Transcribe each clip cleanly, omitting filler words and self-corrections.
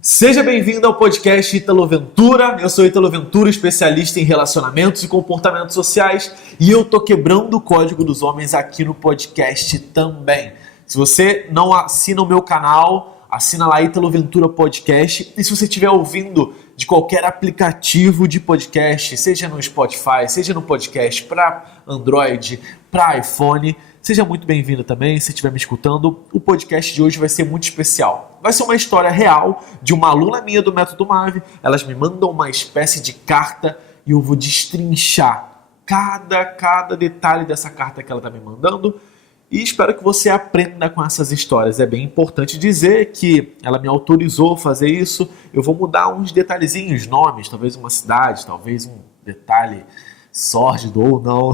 Seja bem-vindo ao podcast Ítalo Ventura. Eu sou Ítalo Ventura, especialista em relacionamentos e comportamentos sociais, e eu tô quebrando o código dos homens aqui no podcast também. Se você não assina o meu canal, assina lá Ítalo Ventura Podcast, e se você estiver ouvindo de qualquer aplicativo de podcast, seja no Spotify, seja no podcast para Android, para iPhone, seja muito bem-vindo também. Se estiver me escutando, o podcast de hoje vai ser muito especial. Vai ser uma história real de uma aluna minha do Método MAV. Elas me mandam uma espécie de carta e eu vou destrinchar cada detalhe dessa carta que ela está me mandando. E espero que você aprenda com essas histórias. É bem importante dizer que ela me autorizou a fazer isso. Eu vou mudar uns detalhezinhos, nomes, talvez uma cidade, talvez um detalhe sórdido ou não,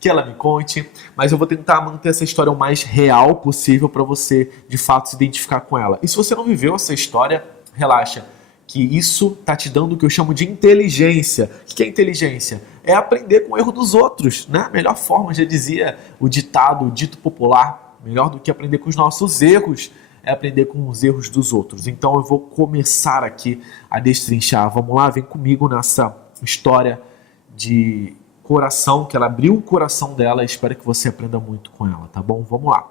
que ela me conte. Mas eu vou tentar manter essa história o mais real possível para você, de fato, se identificar com ela. E se você não viveu essa história, relaxa, que isso tá te dando o que eu chamo de inteligência. O que é inteligência? É aprender com o erro dos outros, né? A melhor forma, já dizia o ditado, o dito popular, melhor do que aprender com os nossos erros é aprender com os erros dos outros. Então eu vou começar aqui a destrinchar. Vamos lá, vem comigo nessa história de coração, que ela abriu o coração dela, e espero que você aprenda muito com ela, tá bom? Vamos lá.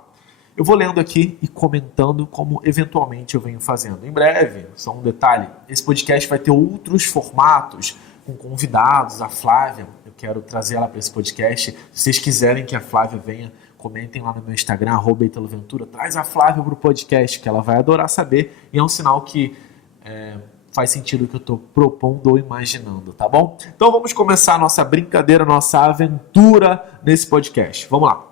Eu vou lendo aqui e comentando como eventualmente eu venho fazendo. Em breve, só um detalhe, esse podcast vai ter outros formatos, com convidados, a Flávia, eu quero trazer ela para esse podcast. Se vocês quiserem que a Flávia venha, comentem lá no meu Instagram, @ItaloVentura, traz a Flávia para o podcast, que ela vai adorar saber, e é um sinal que faz sentido o que eu estou propondo ou imaginando, tá bom? Então vamos começar a nossa brincadeira, nossa aventura nesse podcast. Vamos lá.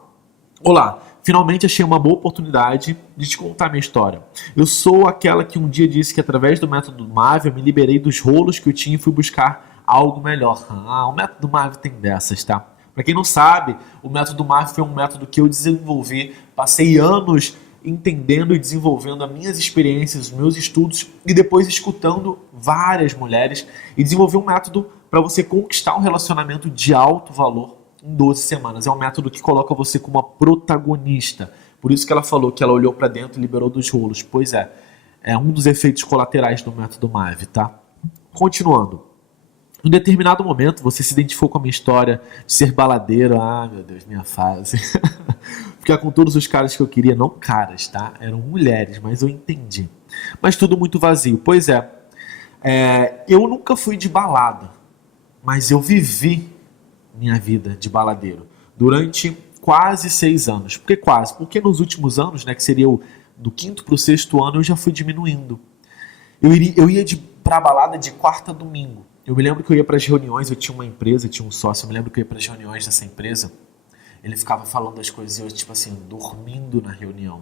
Olá, finalmente achei uma boa oportunidade de te contar minha história. Eu sou aquela que um dia disse que através do método MAV eu me liberei dos rolos que eu tinha e fui buscar algo melhor. O método MAV tem dessas, tá? Para quem não sabe, o método MAV foi um método que eu desenvolvi, passei anos entendendo e desenvolvendo as minhas experiências, os meus estudos, e depois escutando várias mulheres, e desenvolvi um método para você conquistar um relacionamento de alto valor em 12 semanas. É um método que coloca você como uma protagonista. Por isso que ela falou que ela olhou para dentro e liberou dos rolos. Pois é um dos efeitos colaterais do método MAV, tá? Continuando. Em determinado momento, você se identificou com a minha história de ser baladeiro. Ah, meu Deus, minha fase. Ficar com todos os caras que eu queria. Não caras, tá? Eram mulheres, mas eu entendi. Mas tudo muito vazio. Pois eu nunca fui de balada, mas eu vivi minha vida de baladeiro durante quase 6 anos. Por que quase? Porque nos últimos anos, né, que seria do 5º para o 6º ano, eu já fui diminuindo. Eu ia pra balada de quarta a domingo. Eu me lembro que eu ia para as reuniões, eu tinha uma empresa, tinha um sócio, eu me lembro que eu ia para as reuniões dessa empresa, ele ficava falando das coisas e eu, tipo assim, dormindo na reunião.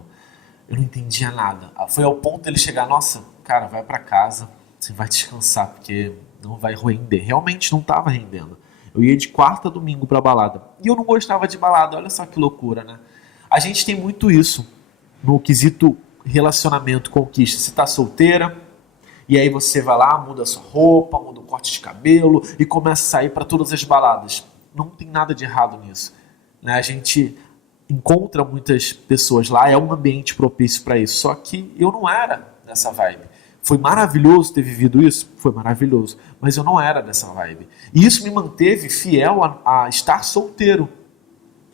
Eu não entendia nada. Foi ao ponto dele chegar, nossa, cara, vai para casa, você vai descansar, porque não vai render. Realmente não estava rendendo. Eu ia de quarta a domingo pra balada. E eu não gostava de balada, olha só que loucura, né? A gente tem muito isso no quesito relacionamento, conquista. Você tá solteira, e aí você vai lá, muda a sua roupa, muda o corte de cabelo e começa a sair para todas as baladas. Não tem nada de errado nisso, né? A gente encontra muitas pessoas lá, é um ambiente propício para isso. Só que eu não era dessa vibe. Foi maravilhoso ter vivido isso? Foi maravilhoso. Mas eu não era dessa vibe. E isso me manteve fiel a estar solteiro.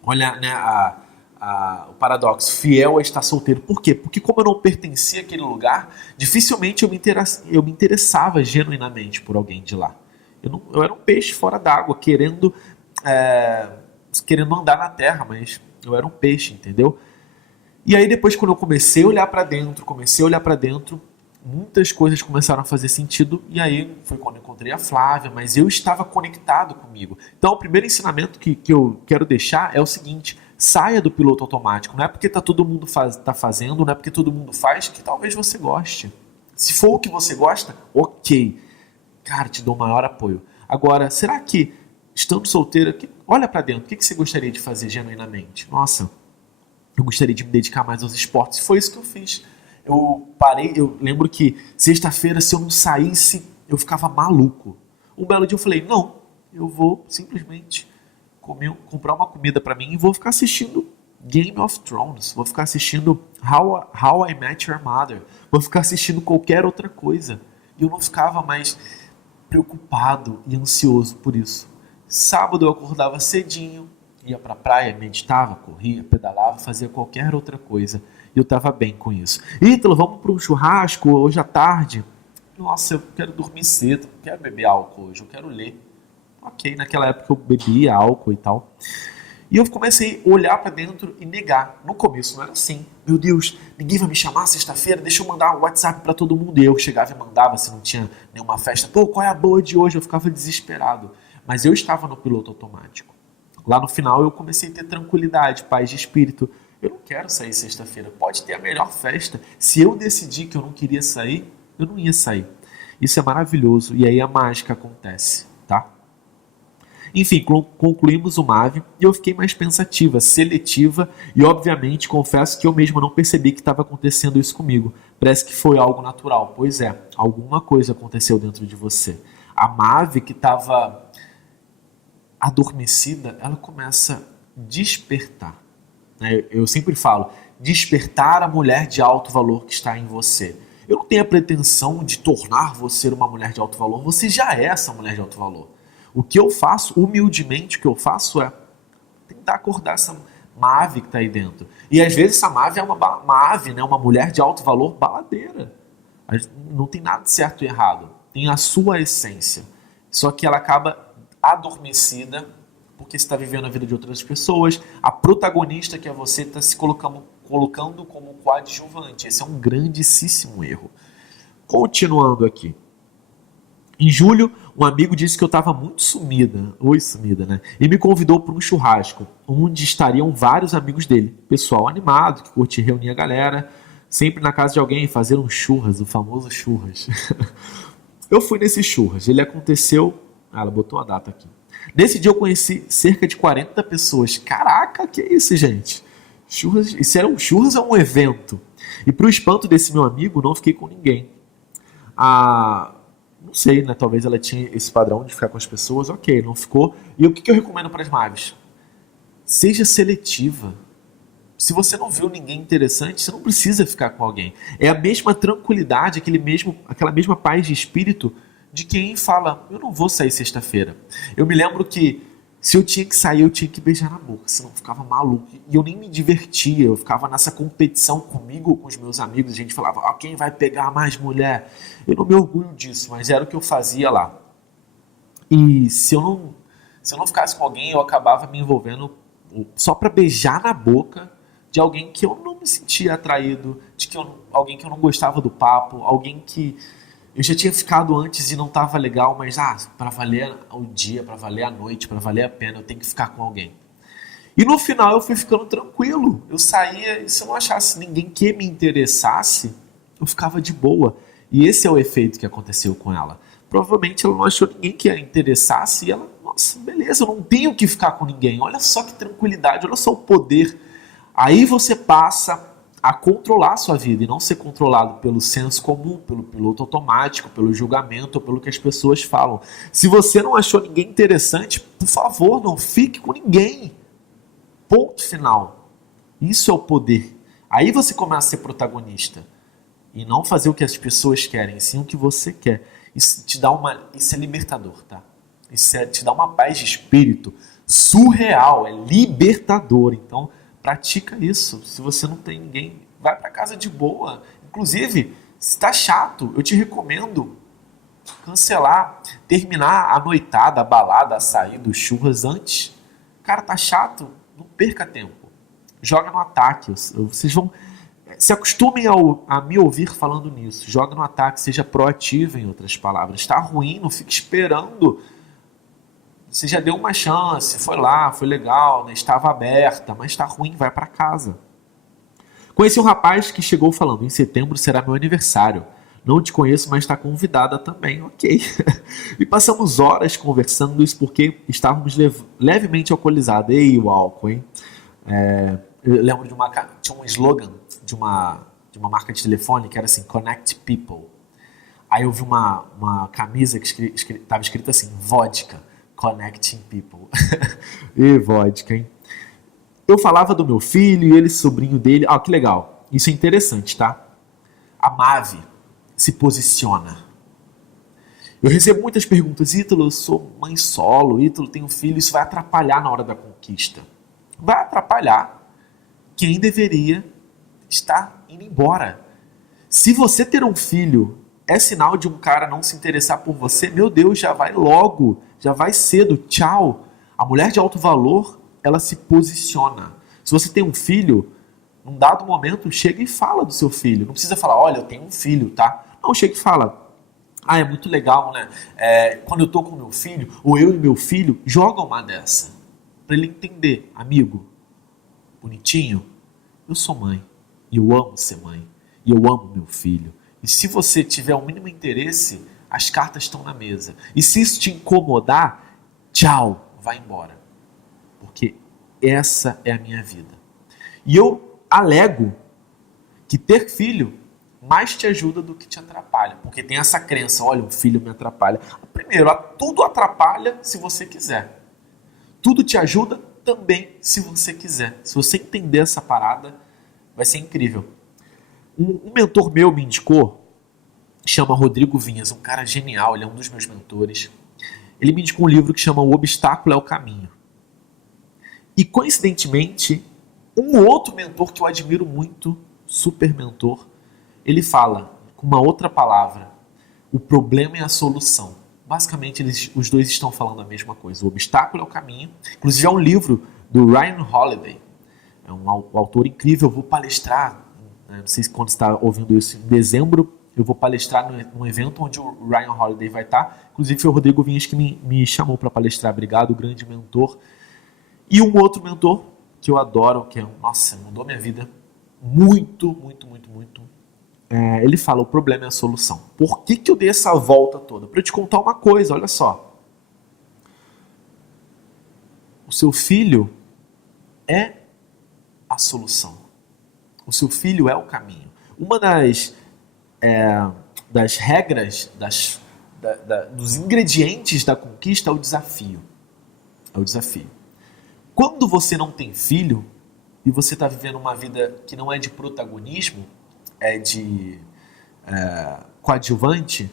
Olha, né, o paradoxo. Fiel a estar solteiro. Por quê? Porque como eu não pertencia àquele lugar, dificilmente eu me interessava genuinamente por alguém de lá. Eu era um peixe fora d'água, querendo andar na terra, mas eu era um peixe, entendeu? E aí depois, quando eu comecei a olhar para dentro, muitas coisas começaram a fazer sentido, e aí foi quando eu encontrei a Flávia, mas eu estava conectado comigo. Então o primeiro ensinamento que eu quero deixar é o seguinte: saia do piloto automático. Não é porque todo mundo tá fazendo, não é porque todo mundo faz, que talvez você goste. Se for o que você gosta, ok. Cara, te dou o maior apoio. Agora, será que, estando solteira, olha para dentro, o que você gostaria de fazer genuinamente? Nossa, eu gostaria de me dedicar mais aos esportes. Foi isso que eu fiz. Eu lembro que sexta-feira, se eu não saísse, eu ficava maluco. Um belo dia eu falei, não, eu vou simplesmente comprar uma comida para mim e vou ficar assistindo Game of Thrones, vou ficar assistindo How I Met Your Mother, vou ficar assistindo qualquer outra coisa. E eu não ficava mais preocupado e ansioso por isso. Sábado eu acordava cedinho, ia pra praia, meditava, corria, pedalava, fazia qualquer outra coisa. E eu tava bem com isso. Ítalo, vamos para um churrasco hoje à tarde? Nossa, eu quero dormir cedo, não quero beber álcool hoje, eu quero ler. Ok, naquela época eu bebia álcool e tal. E eu comecei a olhar pra dentro e negar. No começo não era assim. Meu Deus, ninguém vai me chamar sexta-feira, deixa eu mandar um WhatsApp pra todo mundo. E eu chegava e mandava se não tinha nenhuma festa. Pô, qual é a boa de hoje? Eu ficava desesperado. Mas eu estava no piloto automático. Lá no final eu comecei a ter tranquilidade, paz de espírito. Eu não quero sair sexta-feira. Pode ter a melhor festa. Se eu decidir que eu não queria sair, eu não ia sair. Isso é maravilhoso. E aí a mágica acontece, tá? Enfim, concluímos o MAV e eu fiquei mais pensativa, seletiva e, obviamente, confesso que eu mesmo não percebi que estava acontecendo isso comigo. Parece que foi algo natural. Pois é, alguma coisa aconteceu dentro de você. A MAV que estava adormecida, ela começa a despertar. Eu sempre falo, despertar a mulher de alto valor que está em você. Eu não tenho a pretensão de tornar você uma mulher de alto valor, você já é essa mulher de alto valor. O que eu faço, humildemente, o que eu faço é tentar acordar essa Mave que está aí dentro. E às vezes essa Mave é uma ave, né? Uma mulher de alto valor baladeira. Não tem nada de certo e errado. Tem a sua essência. Só que ela acaba adormecida porque você está vivendo a vida de outras pessoas. A protagonista que é você está se colocando como coadjuvante. Esse é um grandíssimo erro. Continuando aqui. Em julho, um amigo disse que eu estava muito sumida, né? E me convidou para um churrasco, onde estariam vários amigos dele. Pessoal animado, que curtia reunir a galera, sempre na casa de alguém, fazer um churras, o famoso churras. Eu fui nesse churras, ele aconteceu... ela botou a data aqui. Nesse dia eu conheci cerca de 40 pessoas. Caraca, que é isso, gente? Churras, churras é um evento. E para o espanto desse meu amigo, não fiquei com ninguém. Não sei, né? Talvez ela tinha esse padrão de ficar com as pessoas. Ok, não ficou. E o que eu recomendo para as Maves? Seja seletiva. Se você não viu ninguém interessante, você não precisa ficar com alguém. É a mesma tranquilidade, aquela mesma paz de espírito de quem fala, eu não vou sair sexta-feira. Eu me lembro que se eu tinha que sair, eu tinha que beijar na boca, senão eu ficava maluco. E eu nem me divertia, eu ficava nessa competição comigo, com os meus amigos, a gente falava, quem vai pegar mais mulher? Eu não me orgulho disso, mas era o que eu fazia lá. E se eu não ficasse com alguém, eu acabava me envolvendo só para beijar na boca de alguém que eu não me sentia atraído, alguém que eu não gostava do papo, alguém que eu já tinha ficado antes e não estava legal, mas para valer o dia, para valer a noite, para valer a pena, eu tenho que ficar com alguém. E no final eu fui ficando tranquilo. Eu saía e se eu não achasse ninguém que me interessasse, eu ficava de boa. E esse é o efeito que aconteceu com ela. Provavelmente ela não achou ninguém que a interessasse e ela, nossa, beleza, eu não tenho que ficar com ninguém. Olha só que tranquilidade, olha só o poder. Aí você passa a controlar a sua vida e não ser controlado pelo senso comum, pelo piloto automático, pelo julgamento ou pelo que as pessoas falam. Se você não achou ninguém interessante, por favor, não fique com ninguém. Ponto final. Isso é o poder. Aí você começa a ser protagonista e não fazer o que as pessoas querem, sim o que você quer. Isso é libertador, tá? Te dá uma paz de espírito surreal, é libertador. Então, pratica isso. Se você não tem ninguém, vai para casa de boa. Inclusive, se está chato, eu te recomendo cancelar, terminar a noitada, a balada, a saída, os churras antes. Cara, tá chato? Não perca tempo. Joga no ataque. Vocês vão... Se acostumem a me ouvir falando nisso. Joga no ataque, seja proativo, em outras palavras. Está ruim, não fique esperando. Você já deu uma chance, foi lá, foi legal, né? Estava aberta, mas está ruim, vai para casa. Conheci um rapaz que chegou falando, em setembro será meu aniversário. Não te conheço, mas está convidada também, ok. E passamos horas conversando isso porque estávamos levemente alcoolizados. Ei, o álcool, hein? Eu lembro tinha um slogan de uma marca de telefone que era assim, Connect People. Aí eu vi uma camisa que estava escrita assim, vodka. Connecting People. E vodka, hein? Eu falava do meu filho e ele, sobrinho dele. Ah, que legal. Isso é interessante, tá? A Mavi se posiciona. Eu recebo muitas perguntas. Ítalo, eu sou mãe solo. Ítalo, tenho filho. Isso vai atrapalhar na hora da conquista. Vai atrapalhar quem deveria estar indo embora. Se você ter um filho é sinal de um cara não se interessar por você, meu Deus, já vai logo, já vai cedo, tchau. A mulher de alto valor, ela se posiciona. Se você tem um filho, num dado momento, chega e fala do seu filho. Não precisa falar, olha, eu tenho um filho, tá? Não, chega e fala, ah, é muito legal, né? Quando eu tô com meu filho, ou eu e meu filho, joga uma dessa. Pra ele entender, amigo, bonitinho, eu sou mãe, e eu amo ser mãe, e eu amo meu filho. E se você tiver o mínimo interesse, as cartas estão na mesa. E se isso te incomodar, tchau, vai embora. Porque essa é a minha vida. E eu alego que ter filho mais te ajuda do que te atrapalha. Porque tem essa crença, olha, um filho me atrapalha. Primeiro, tudo atrapalha se você quiser. Tudo te ajuda também se você quiser. Se você entender essa parada, vai ser incrível. Um mentor meu me indicou, chama Rodrigo Vinhas, um cara genial, ele é um dos meus mentores. Ele me indicou um livro que chama O Obstáculo é o Caminho. E coincidentemente, um outro mentor que eu admiro muito, super mentor, ele fala com uma outra palavra, o problema é a solução. Basicamente, os dois estão falando a mesma coisa. O obstáculo é o caminho. Inclusive, é um livro do Ryan Holiday. É um autor incrível. Eu vou palestrar, não sei se quando você está ouvindo isso, em dezembro, eu vou palestrar num evento onde o Ryan Holiday vai estar. Inclusive, foi o Rodrigo Vinhas que me chamou para palestrar. Obrigado, grande mentor. E um outro mentor que eu adoro, que nossa, mudou minha vida muito, muito, muito, muito. Ele fala, o problema é a solução. Por que eu dei essa volta toda? Para eu te contar uma coisa, olha só. O seu filho é a solução. O seu filho é o caminho. Uma das regras, dos ingredientes da conquista é o desafio. É o desafio. Quando você não tem filho e você está vivendo uma vida que não é de protagonismo, é de coadjuvante,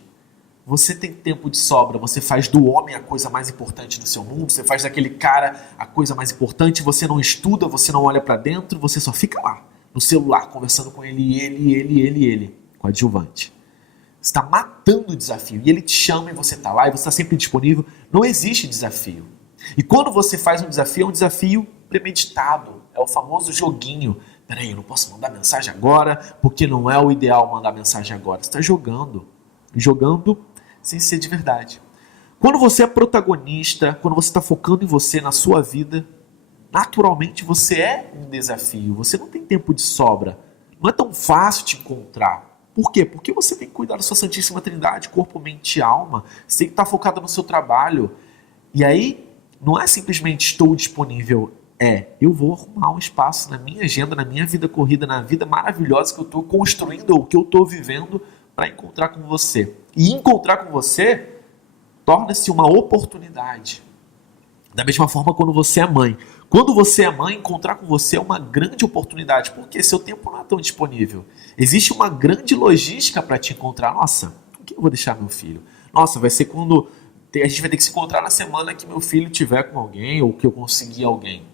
você tem tempo de sobra, você faz do homem a coisa mais importante do seu mundo, você faz daquele cara a coisa mais importante, você não estuda, você não olha para dentro, você só fica lá, no celular, conversando com ele, coadjuvante. Você está matando o desafio, e ele te chama e você está lá, e você está sempre disponível, não existe desafio. E quando você faz um desafio, é um desafio premeditado, é o famoso joguinho. Peraí, eu não posso mandar mensagem agora, porque não é o ideal mandar mensagem agora. Você está jogando sem ser de verdade. Quando você é protagonista, quando você está focando em você, na sua vida, naturalmente você é um desafio. Você não tem tempo de sobra. Não é tão fácil te encontrar. Por quê? Porque você tem que cuidar da sua Santíssima Trindade, corpo, mente e alma. Você tem que estar focado no seu trabalho. E aí, não é simplesmente estou disponível. Eu vou arrumar um espaço na minha agenda, na minha vida corrida, na vida maravilhosa que eu estou construindo, ou que eu estou vivendo, para encontrar com você. E encontrar com você torna-se uma oportunidade. Da mesma forma quando você é mãe. Quando você é mãe, encontrar com você é uma grande oportunidade, porque seu tempo não é tão disponível. Existe uma grande logística para te encontrar. Nossa, o que eu vou deixar meu filho? Nossa, vai ser quando a gente vai ter que se encontrar na semana que meu filho estiver com alguém, ou que eu conseguir alguém.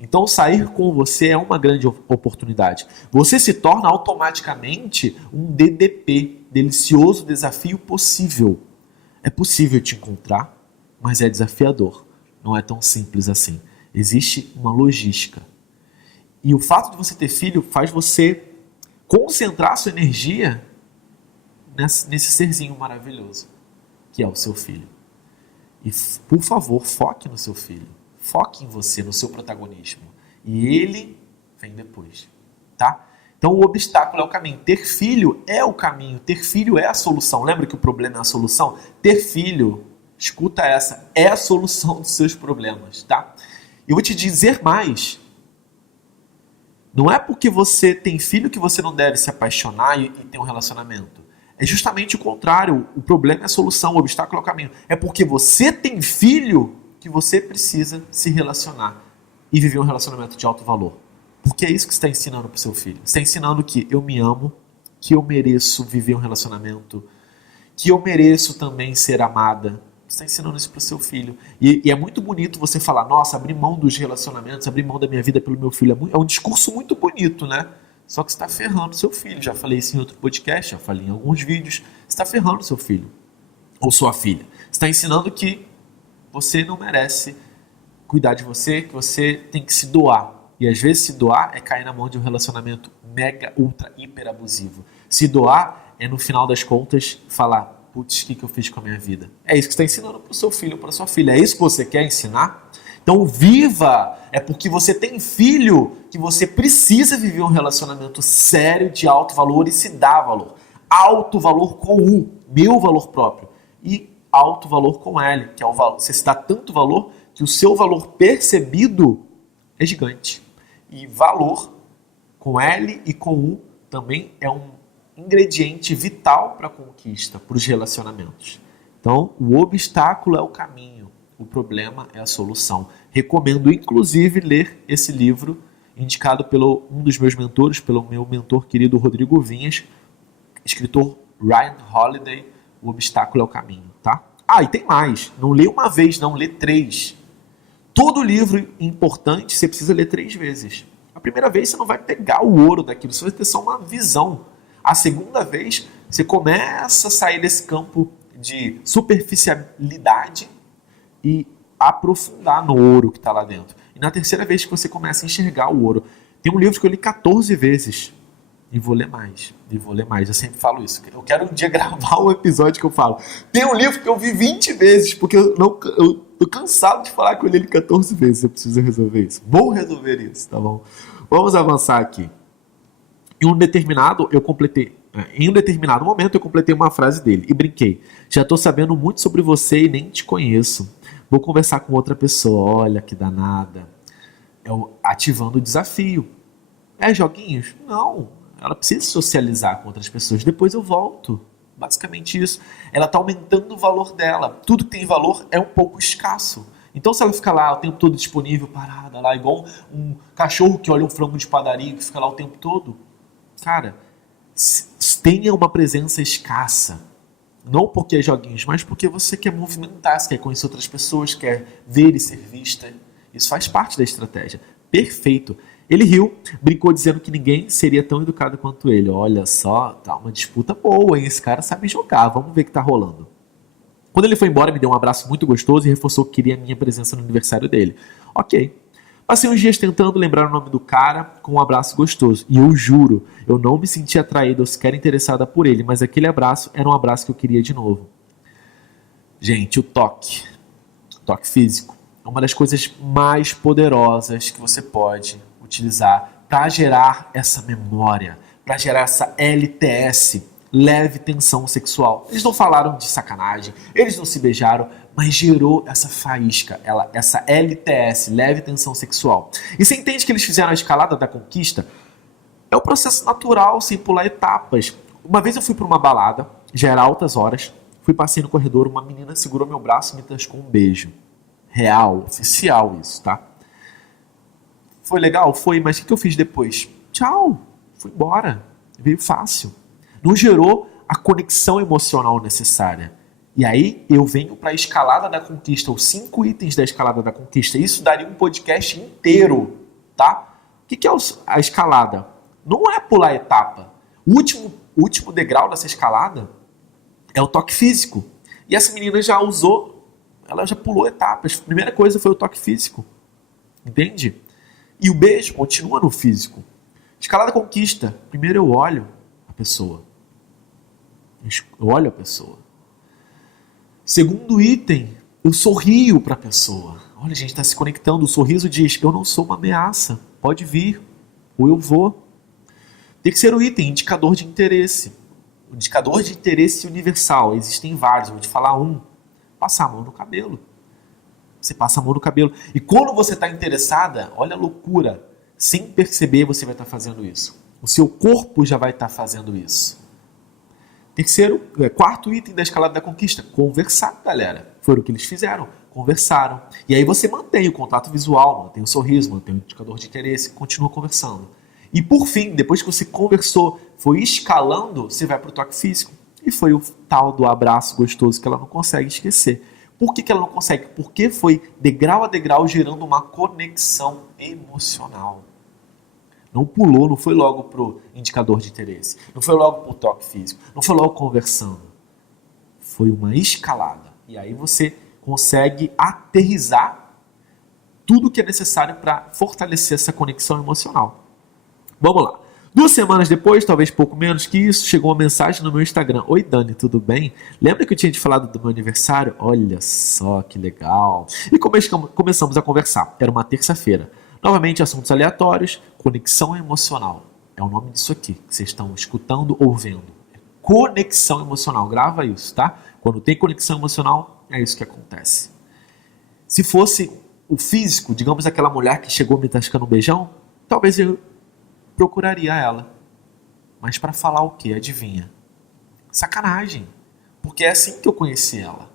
Então, sair com você é uma grande oportunidade. Você se torna automaticamente um DDP, delicioso desafio possível. É possível te encontrar, mas é desafiador. Não é tão simples assim. Existe uma logística. E o fato de você ter filho faz você concentrar sua energia nesse serzinho maravilhoso, que é o seu filho. E, por favor, foque no seu filho. Foque em você, no seu protagonismo. E ele vem depois, tá? Então o obstáculo é o caminho. Ter filho é o caminho. Ter filho é a solução. Lembra que o problema é a solução? Ter filho, escuta essa, é a solução dos seus problemas, tá? Eu vou te dizer mais. Não é porque você tem filho que você não deve se apaixonar e ter um relacionamento. É justamente o contrário. O problema é a solução, o obstáculo é o caminho. É porque você tem filho que você precisa se relacionar. e viver um relacionamento de alto valor. Porque é isso que você está ensinando para o seu filho. Você está ensinando que eu me amo, que eu mereço viver um relacionamento, que eu mereço também ser amada. Você está ensinando isso para o seu filho. E é muito bonito você falar, nossa, abrir mão dos relacionamentos, abrir mão da minha vida pelo meu filho. É um discurso muito bonito, né? Só que você está ferrando o seu filho. Já falei isso em outro podcast, já falei em alguns vídeos. Você está ferrando o seu filho ou sua filha. Você está ensinando que você não merece cuidar de você, que você tem que se doar. E às vezes se doar é cair na mão de um relacionamento mega, ultra, hiper abusivo. Se doar é, no final das contas, falar, putz, o que eu fiz com a minha vida? É isso que você está ensinando para o seu filho ou para sua filha. É isso que você quer ensinar? Então viva! É porque você tem filho que você precisa viver um relacionamento sério, de alto valor e se dar valor. Alto valor com U, meu valor próprio. E alto valor com L, que é o valor. Você se dá tanto valor que o seu valor percebido é gigante. E valor com L e com U também é um ingrediente vital para a conquista, para os relacionamentos. Então, o obstáculo é o caminho, o problema é a solução. Recomendo, inclusive, ler esse livro, indicado pelo um dos meus mentores, pelo meu mentor querido Rodrigo Vinhas, escritor Ryan Holiday, O Obstáculo é o Caminho, tá? Ah, e tem mais. Não lê uma vez, não, lê 3. Todo livro importante você precisa ler 3 vezes. A primeira vez você não vai pegar o ouro daquilo, você vai ter só uma visão. A segunda vez você começa a sair desse campo de superficialidade e aprofundar no ouro que está lá dentro. E na terceira vez que você começa a enxergar o ouro. Tem um livro que eu li 14 vezes. E vou ler mais, e vou ler mais. Eu sempre falo isso. Eu quero um dia gravar um episódio que eu falo. Tem um livro que eu vi 20 vezes, porque eu tô cansado de falar que eu li ele 14 vezes. Eu preciso resolver isso. Vou resolver isso, tá bom? Vamos avançar aqui. Em um determinado momento eu completei uma frase dele e brinquei. Já tô sabendo muito sobre você e nem te conheço. Vou conversar com outra pessoa. Olha que danada. Ativando o desafio. É joguinhos? Não. Ela precisa socializar com outras pessoas. Depois eu volto. Basicamente isso. Ela está aumentando o valor dela. Tudo que tem valor é um pouco escasso. Então se ela ficar lá o tempo todo disponível, parada lá, igual um cachorro que olha um frango de padaria que fica lá o tempo todo, cara, tenha uma presença escassa. Não porque é joguinhos, mas porque você quer movimentar, você quer conhecer outras pessoas, quer ver e ser vista. Isso faz parte da estratégia. Perfeito. Ele riu, brincou dizendo que ninguém seria tão educado quanto ele. Olha só, tá uma disputa boa, hein? Esse cara sabe jogar, vamos ver o que tá rolando. Quando ele foi embora, me deu um abraço muito gostoso e reforçou que queria a minha presença no aniversário dele. Ok. Passei uns dias tentando lembrar o nome do cara com um abraço gostoso. E eu juro, eu não me senti atraída ou sequer interessada por ele, mas aquele abraço era um abraço que eu queria de novo. Gente, o toque físico, é uma das coisas mais poderosas que você pode utilizar para gerar essa memória, para gerar essa LTS, leve tensão sexual. Eles não falaram de sacanagem, eles não se beijaram, mas gerou essa faísca, essa LTS, leve tensão sexual. E você entende que eles fizeram a escalada da conquista? É um processo natural, sem pular etapas. Uma vez eu fui para uma balada, já era altas horas, fui passei no corredor, uma menina segurou meu braço e me tascou um beijo. Real, oficial isso, tá? Foi legal? Foi, mas o que eu fiz depois? Tchau, fui embora. Veio fácil. Não gerou a conexão emocional necessária. E aí eu venho para a escalada da conquista, os 5 itens da escalada da conquista. Isso daria um podcast inteiro, tá? O que é a escalada? Não é pular etapa. O último degrau dessa escalada é o toque físico. E essa menina já usou, ela já pulou etapas. A primeira coisa foi o toque físico. Entende? E o beijo continua no físico. Escalada conquista. Primeiro eu olho a pessoa. Eu olho a pessoa. Segundo item, eu sorrio para a pessoa. Olha, a gente está se conectando. O sorriso diz, eu não sou uma ameaça. Pode vir. Ou eu vou. Terceiro item, indicador de interesse. O indicador de interesse universal. Existem vários. Eu vou te falar um. Passar a mão no cabelo. Você passa a mão no cabelo. E quando você está interessada, olha a loucura. Sem perceber, você vai estar fazendo isso. O seu corpo já vai estar fazendo isso. Quarto item da escalada da conquista. Conversar, galera. Foi o que eles fizeram. conversaram. E aí você mantém o contato visual, mantém o sorriso, mantém o indicador de interesse, continua conversando. E por fim, depois que você conversou, foi escalando, você vai para o toque físico. E foi o tal do abraço gostoso que ela não consegue esquecer. Por que ela não consegue? Porque foi degrau a degrau gerando uma conexão emocional. Não pulou, não foi logo pro indicador de interesse. Não foi logo pro toque físico. Não foi logo conversando. Foi uma escalada. E aí você consegue aterrissar tudo que é necessário para fortalecer essa conexão emocional. Vamos lá. 2 semanas depois, talvez pouco menos que isso, chegou uma mensagem no meu Instagram. Oi, Dani, tudo bem? Lembra que eu tinha te falado do meu aniversário? Olha só que legal. E começamos a conversar. Era uma terça-feira. Novamente, assuntos aleatórios, conexão emocional. É o nome disso aqui, que vocês estão escutando ou vendo. É conexão emocional. Grava isso, tá? Quando tem conexão emocional, é isso que acontece. Se fosse o físico, digamos aquela mulher que chegou me tascando um beijão, talvez eu procuraria ela. Mas para falar o quê? Adivinha? Sacanagem. Porque é assim que eu conheci ela.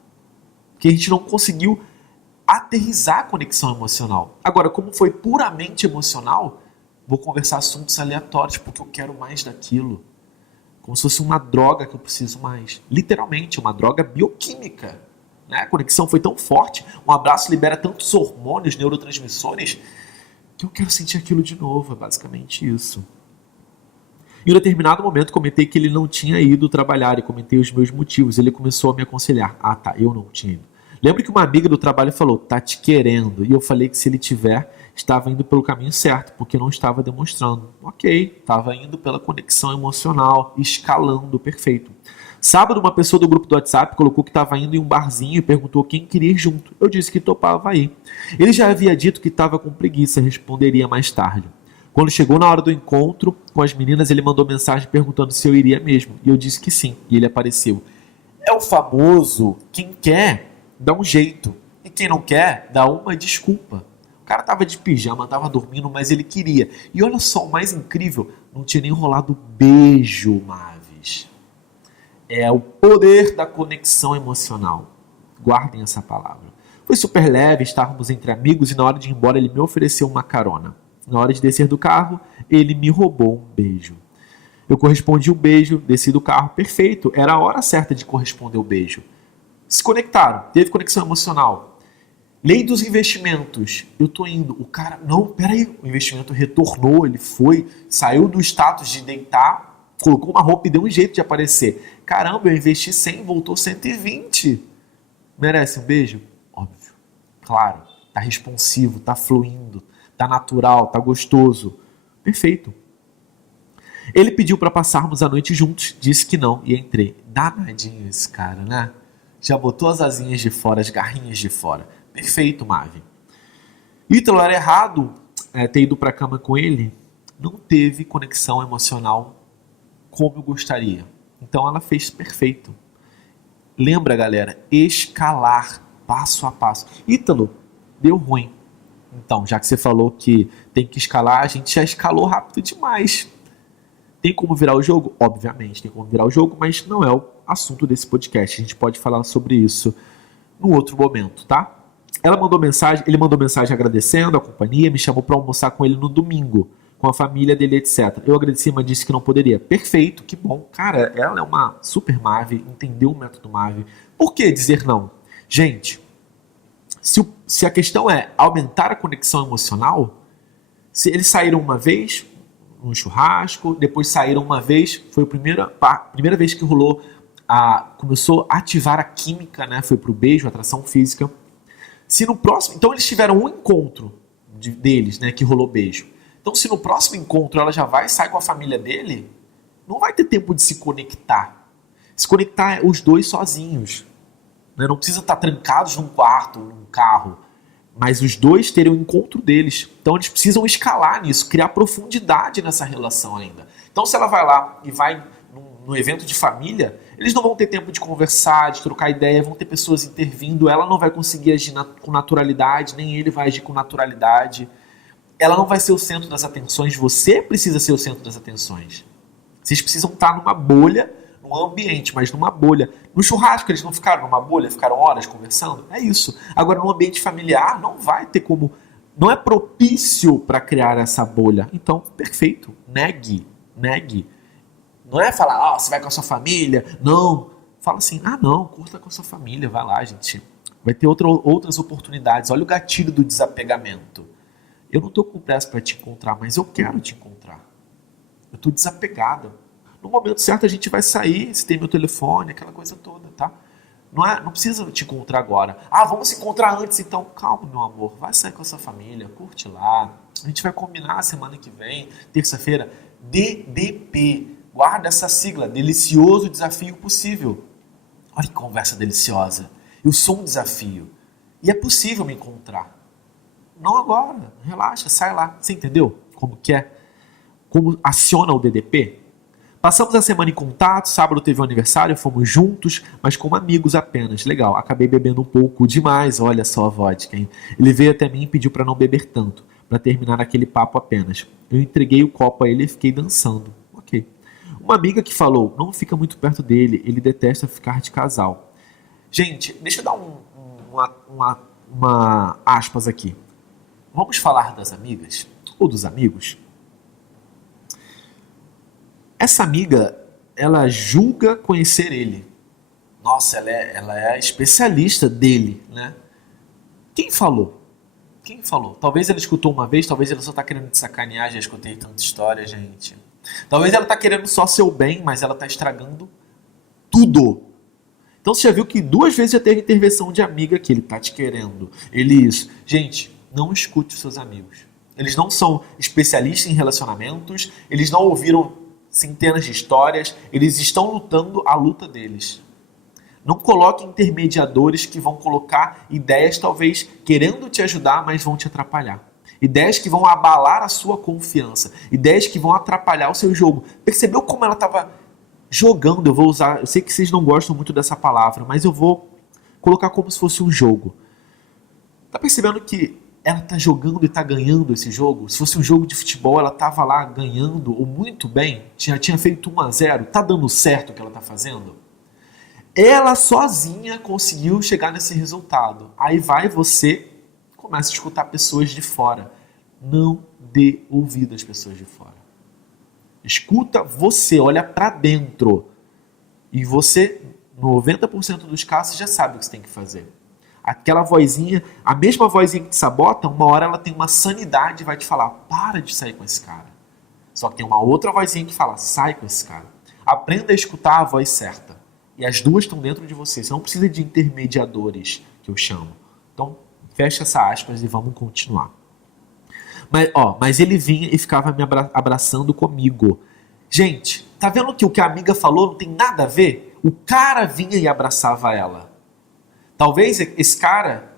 Porque a gente não conseguiu aterrissar a conexão emocional. Agora, como foi puramente emocional, vou conversar assuntos aleatórios porque eu quero mais daquilo. Como se fosse uma droga que eu preciso mais. Literalmente, uma droga bioquímica. Né? A conexão foi tão forte, um abraço libera tantos hormônios, neurotransmissores, que eu quero sentir aquilo de novo. É basicamente isso. Em um determinado momento, comentei que ele não tinha ido trabalhar e comentei os meus motivos. Ele começou a me aconselhar. Ah, tá, eu não tinha ido. Lembro que uma amiga do trabalho falou, tá te querendo. E eu falei que se ele tiver, estava indo pelo caminho certo, porque não estava demonstrando. Ok, estava indo pela conexão emocional, escalando, perfeito. Sábado, uma pessoa do grupo do WhatsApp colocou que estava indo em um barzinho e perguntou quem queria ir junto. Eu disse que topava ir. Ele já havia dito que estava com preguiça, responderia mais tarde. Quando chegou na hora do encontro com as meninas, ele mandou mensagem perguntando se eu iria mesmo. E eu disse que sim, e ele apareceu. É o famoso, quem quer, dá um jeito. E quem não quer, dá uma desculpa. O cara tava de pijama, tava dormindo, mas ele queria. E olha só, o mais incrível, não tinha nem rolado beijo, Mavis. É o poder da conexão emocional. Guardem essa palavra. Foi super leve, estávamos entre amigos e na hora de ir embora ele me ofereceu uma carona. Na hora de descer do carro, ele me roubou um beijo. Eu correspondi o beijo, desci do carro, perfeito. Era a hora certa de corresponder o beijo. Se conectaram, teve conexão emocional. Lei dos investimentos. Eu tô indo. O cara, não, peraí. O investimento retornou, ele foi, saiu do status de deitar, colocou uma roupa e deu um jeito de aparecer. Caramba, eu investi 100, voltou 120. Merece um beijo? Óbvio. Claro. Tá responsivo, tá fluindo, tá natural, tá gostoso. Perfeito. Ele pediu para passarmos a noite juntos, disse que não e entrei. Danadinho esse cara, né? Já botou as asinhas de fora, as garrinhas de fora. Perfeito, Mavi. Ítalo, era errado ter ido para a cama com ele. Não teve conexão emocional como eu gostaria. Então ela fez perfeito. Lembra, galera, escalar passo a passo. Ítalo, deu ruim. Então, já que você falou que tem que escalar, a gente já escalou rápido demais. Tem como virar o jogo? Obviamente, tem como virar o jogo, mas não é o assunto desse podcast. A gente pode falar sobre isso no outro momento, tá? Ele mandou mensagem agradecendo a companhia, me chamou para almoçar com ele no domingo, com a família dele, etc. Eu agradeci, mas disse que não poderia. Perfeito, que bom. Cara, ela é uma super Mavi, entendeu o método Mavi. Por que dizer não? Gente, se a questão é aumentar a conexão emocional, se eles saíram uma vez no churrasco, depois saíram uma vez, foi a primeira vez que rolou, começou a ativar a química, né? Foi pro beijo, atração física. Se no próximo, então eles tiveram um encontro deles, né, que rolou beijo. Então se no próximo encontro ela já vai sair com a família dele, não vai ter tempo de se conectar. Se conectar os dois sozinhos. Né? Não precisa estar trancados num quarto, num carro. Mas os dois terem o encontro deles. Então eles precisam escalar nisso, criar profundidade nessa relação ainda. Então se ela vai lá e vai no evento de família, eles não vão ter tempo de conversar, de trocar ideia, vão ter pessoas intervindo, ela não vai conseguir agir com naturalidade, nem ele vai agir com naturalidade. Ela não vai ser o centro das atenções, você precisa ser o centro das atenções. Vocês precisam estar numa bolha, num num ambiente, mas numa bolha. No churrasco eles não ficaram numa bolha, ficaram horas conversando? É isso. Agora, no ambiente familiar, não vai ter como... Não é propício para criar essa bolha. Então, perfeito. Negue. Não é falar, você vai com a sua família. Não. Fala assim, não, curta com a sua família, vai lá, gente. Vai ter outras oportunidades. Olha o gatilho do desapegamento. Eu não estou com pressa para te encontrar, mas eu quero te encontrar. Eu estou desapegado. No momento certo a gente vai sair, se tem meu telefone, aquela coisa toda, tá? Não precisa te encontrar agora. Vamos se encontrar antes então. Calma, meu amor. Vai sair com a sua família, curte lá. A gente vai combinar semana que vem, terça-feira. DDP. Guarda essa sigla. Delicioso Desafio Possível. Olha que conversa deliciosa. Eu sou um desafio. E é possível me encontrar. Não agora. Relaxa, sai lá. Você entendeu como que é? Como aciona o DDP? Passamos a semana em contato, sábado teve um aniversário, fomos juntos, mas como amigos apenas. Legal, acabei bebendo um pouco demais, olha só a vodka, hein? Ele veio até mim e pediu para não beber tanto, para terminar aquele papo apenas. Eu entreguei o copo a ele e fiquei dançando. Ok. Uma amiga que falou, não fica muito perto dele, ele detesta ficar de casal. Gente, deixa eu dar uma aspas aqui. Vamos falar das amigas? Ou dos amigos? Essa amiga, ela julga conhecer ele. Nossa, ela é especialista dele, né? Quem falou? Talvez ela escutou uma vez, talvez ela só tá querendo te sacanear, já escutei tanta história, gente. Talvez ela tá querendo só seu bem, mas ela tá estragando tudo. Então você já viu que 2 vezes já teve intervenção de amiga que ele tá te querendo. Gente, não escute os seus amigos. Eles não são especialistas em relacionamentos, eles não ouviram centenas de histórias, eles estão lutando a luta deles. Não coloque intermediadores que vão colocar ideias talvez querendo te ajudar, mas vão te atrapalhar. Ideias que vão abalar a sua confiança, ideias que vão atrapalhar o seu jogo. Percebeu como ela estava jogando? Eu sei que vocês não gostam muito dessa palavra, mas eu vou colocar como se fosse um jogo. Tá percebendo que ela tá jogando e tá ganhando esse jogo? Se fosse um jogo de futebol, ela tava lá ganhando, ou muito bem, tinha feito 1-0, tá dando certo o que ela tá fazendo? Ela sozinha conseguiu chegar nesse resultado. Aí você começa a escutar pessoas de fora. Não dê ouvido às pessoas de fora. Escuta você, olha pra dentro. E você, no 90% dos casos, já sabe o que você tem que fazer. Aquela vozinha, a mesma vozinha que te sabota, uma hora ela tem uma sanidade e vai te falar, para de sair com esse cara. Só que tem uma outra vozinha que fala, sai com esse cara. Aprenda a escutar a voz certa. E as duas estão dentro de você. Você não precisa de intermediadores, que eu chamo. Então, fecha essa aspas e vamos continuar. Mas ele vinha e ficava me abraçando comigo. Gente, tá vendo que o que a amiga falou não tem nada a ver? O cara vinha e abraçava ela. Talvez esse cara,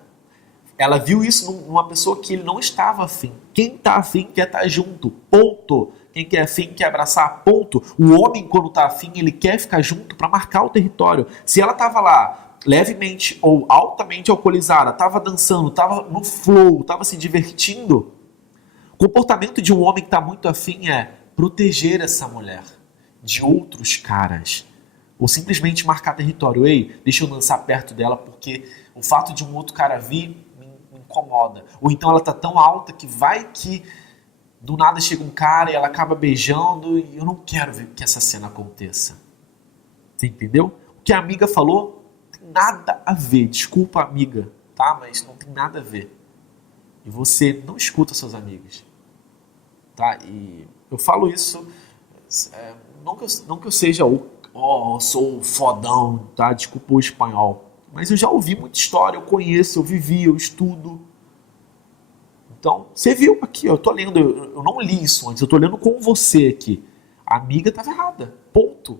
ela viu isso numa pessoa que ele não estava afim. Quem está afim quer estar junto, ponto. Quem quer afim quer abraçar, ponto. O homem, quando está afim, ele quer ficar junto para marcar o território. Se ela estava lá, levemente ou altamente alcoolizada, estava dançando, estava no flow, estava se divertindo, o comportamento de um homem que está muito afim é proteger essa mulher de outros caras. Ou simplesmente marcar território. Ei, deixa eu dançar perto dela porque o fato de um outro cara vir me incomoda. Ou então ela tá tão alta que vai que do nada chega um cara e ela acaba beijando e eu não quero ver que essa cena aconteça. Você entendeu? O que a amiga falou não tem nada a ver. Desculpa, amiga, tá? Mas não tem nada a ver. E você não escuta seus amigos. Tá? E eu falo isso... não que eu seja sou fodão, tá? Desculpa o espanhol. Mas eu já ouvi muita história, eu conheço, eu vivi, eu estudo. Então, você viu aqui, eu tô lendo, eu não li isso antes, eu tô lendo com você aqui. A amiga estava errada, ponto.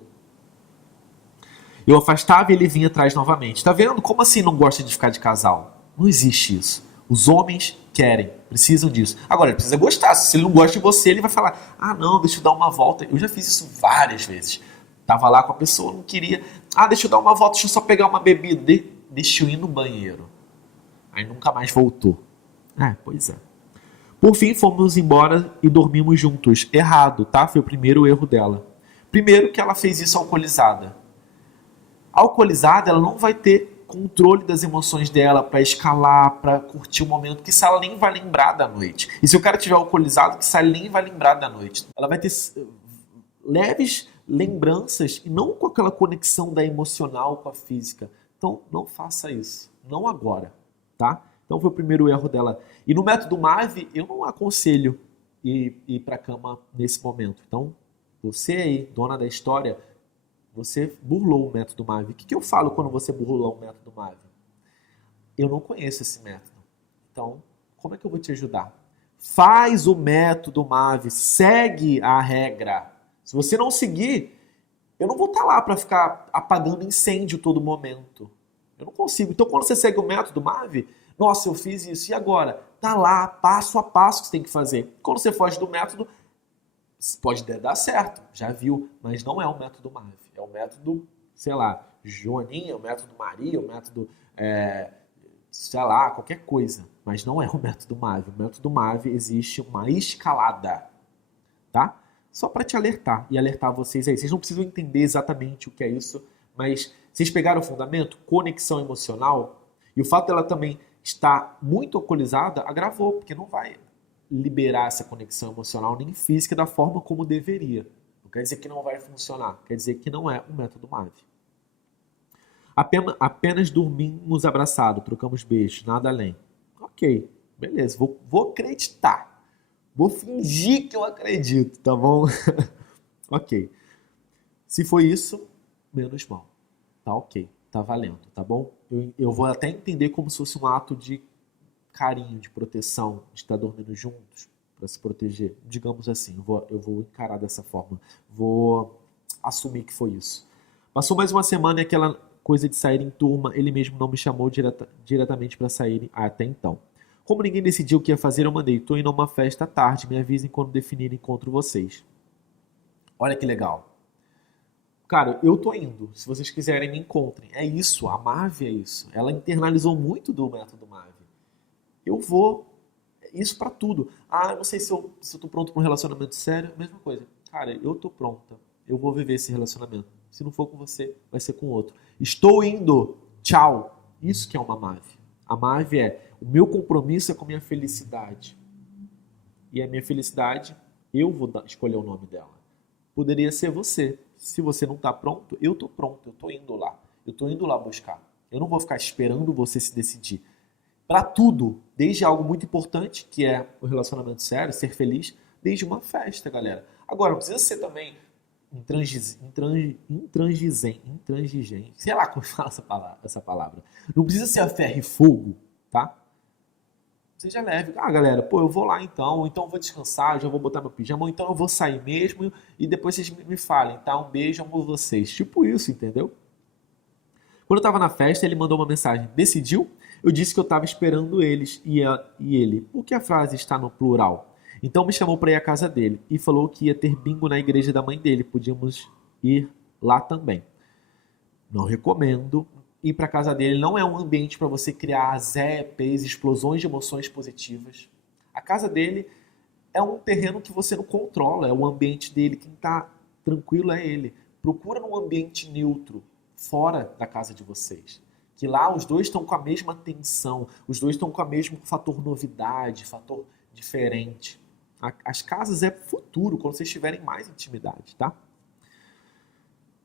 Eu afastava e ele vinha atrás novamente. Tá vendo? Como assim não gosta de ficar de casal? Não existe isso. Os homens querem, precisam disso. Agora, ele precisa gostar. Se ele não gosta de você, ele vai falar, não, deixa eu dar uma volta. Eu já fiz isso várias vezes. Tava lá com a pessoa, não queria. Deixa eu dar uma volta, deixa eu só pegar uma bebida. Deixa eu ir no banheiro. Aí nunca mais voltou. Pois é. Por fim, fomos embora e dormimos juntos. Errado, tá? Foi o primeiro erro dela. Primeiro que ela fez isso alcoolizada. alcoolizada, ela não vai ter controle das emoções dela para escalar, para curtir o momento, que ela nem vai lembrar da noite. E se o cara tiver alcoolizado, que ela nem vai lembrar da noite. Ela vai ter leves lembranças e não com aquela conexão da emocional com a física. Então, não faça isso. Não agora, tá? Então, foi o primeiro erro dela. E no método MAV, eu não aconselho ir para a cama nesse momento. Então, você aí, dona da história, você burlou o método MAV. O que eu falo quando você burlou o método MAV? Eu não conheço esse método. Então, como é que eu vou te ajudar? Faz o método MAV, segue a regra. Se você não seguir, eu não vou estar lá para ficar apagando incêndio todo momento. Eu não consigo. Então, quando você segue o método MAV, nossa, eu fiz isso, e agora? Tá lá, passo a passo que você tem que fazer. Quando você foge do método, pode dar certo, já viu, mas não é o método MAV. É o método, sei lá, Joaninha, o método Maria, o método, sei lá, qualquer coisa. Mas não é o método MAV. O método MAV existe uma escalada, tá? Só para te alertar e alertar vocês aí. Vocês não precisam entender exatamente o que é isso, mas vocês pegaram o fundamento? Conexão emocional. E o fato dela também estar muito alcoolizada agravou, porque não vai liberar essa conexão emocional nem física da forma como deveria. Não quer dizer que não vai funcionar, quer dizer que não é o método MAV. Apenas dormimos abraçados, trocamos beijos, nada além. Ok, beleza, vou acreditar. Vou fingir que eu acredito, tá bom? Ok. Se foi isso, menos mal. Tá ok, tá valendo, tá bom? Eu vou até entender como se fosse um ato de carinho, de proteção, de estar dormindo juntos para se proteger. Digamos assim, eu vou encarar dessa forma. Vou assumir que foi isso. Passou mais uma semana e aquela coisa de sair em turma, ele mesmo não me chamou diretamente para sair até então. Como ninguém decidiu o que ia fazer, eu mandei: tô indo a uma festa à tarde, me avisem quando definir encontro vocês. Olha que legal. Cara, eu tô indo. Se vocês quiserem, me encontrem. É isso, a MAV é isso. Ela internalizou muito do método MAV. Eu vou. Isso pra tudo. Ah, eu não sei se eu tô pronto pra um relacionamento sério. Mesma coisa. Cara, eu tô pronta. Eu vou viver esse relacionamento. Se não for com você, vai ser com outro. Estou indo. Tchau. Isso que é uma MAV. A MAV é: o meu compromisso é com a minha felicidade. E a minha felicidade, eu vou escolher o nome dela. Poderia ser você. Se você não está pronto, eu estou pronto. Eu estou indo lá. Eu estou indo lá buscar. Eu não vou ficar esperando você se decidir. Para tudo, desde algo muito importante, que é o relacionamento sério, ser feliz, desde uma festa, galera. Agora, não precisa ser também intransigente, sei lá como fala essa palavra. Não precisa ser a ferro e fogo, tá? Seja leve. Ah, galera, pô, eu vou lá então, ou então eu vou descansar, já vou botar meu pijama, ou então eu vou sair mesmo e depois vocês me falem, tá? Um beijo, amo vocês. Tipo isso, entendeu? Quando eu tava na festa, ele mandou uma mensagem: decidiu? Eu disse que eu tava esperando eles e ele: por que a frase está no plural? Então me chamou para ir à casa dele e falou que ia ter bingo na igreja da mãe dele. Podíamos ir lá também. Não recomendo. Ir para casa dele não é um ambiente para você criar zépes, explosões de emoções positivas. A casa dele é um terreno que você não controla, é o ambiente dele. Quem está tranquilo é ele. Procura num ambiente neutro, fora da casa de vocês. Que lá os dois estão com a mesma tensão, os dois estão com o mesmo fator novidade, fator diferente. As casas é futuro, quando vocês tiverem mais intimidade, tá?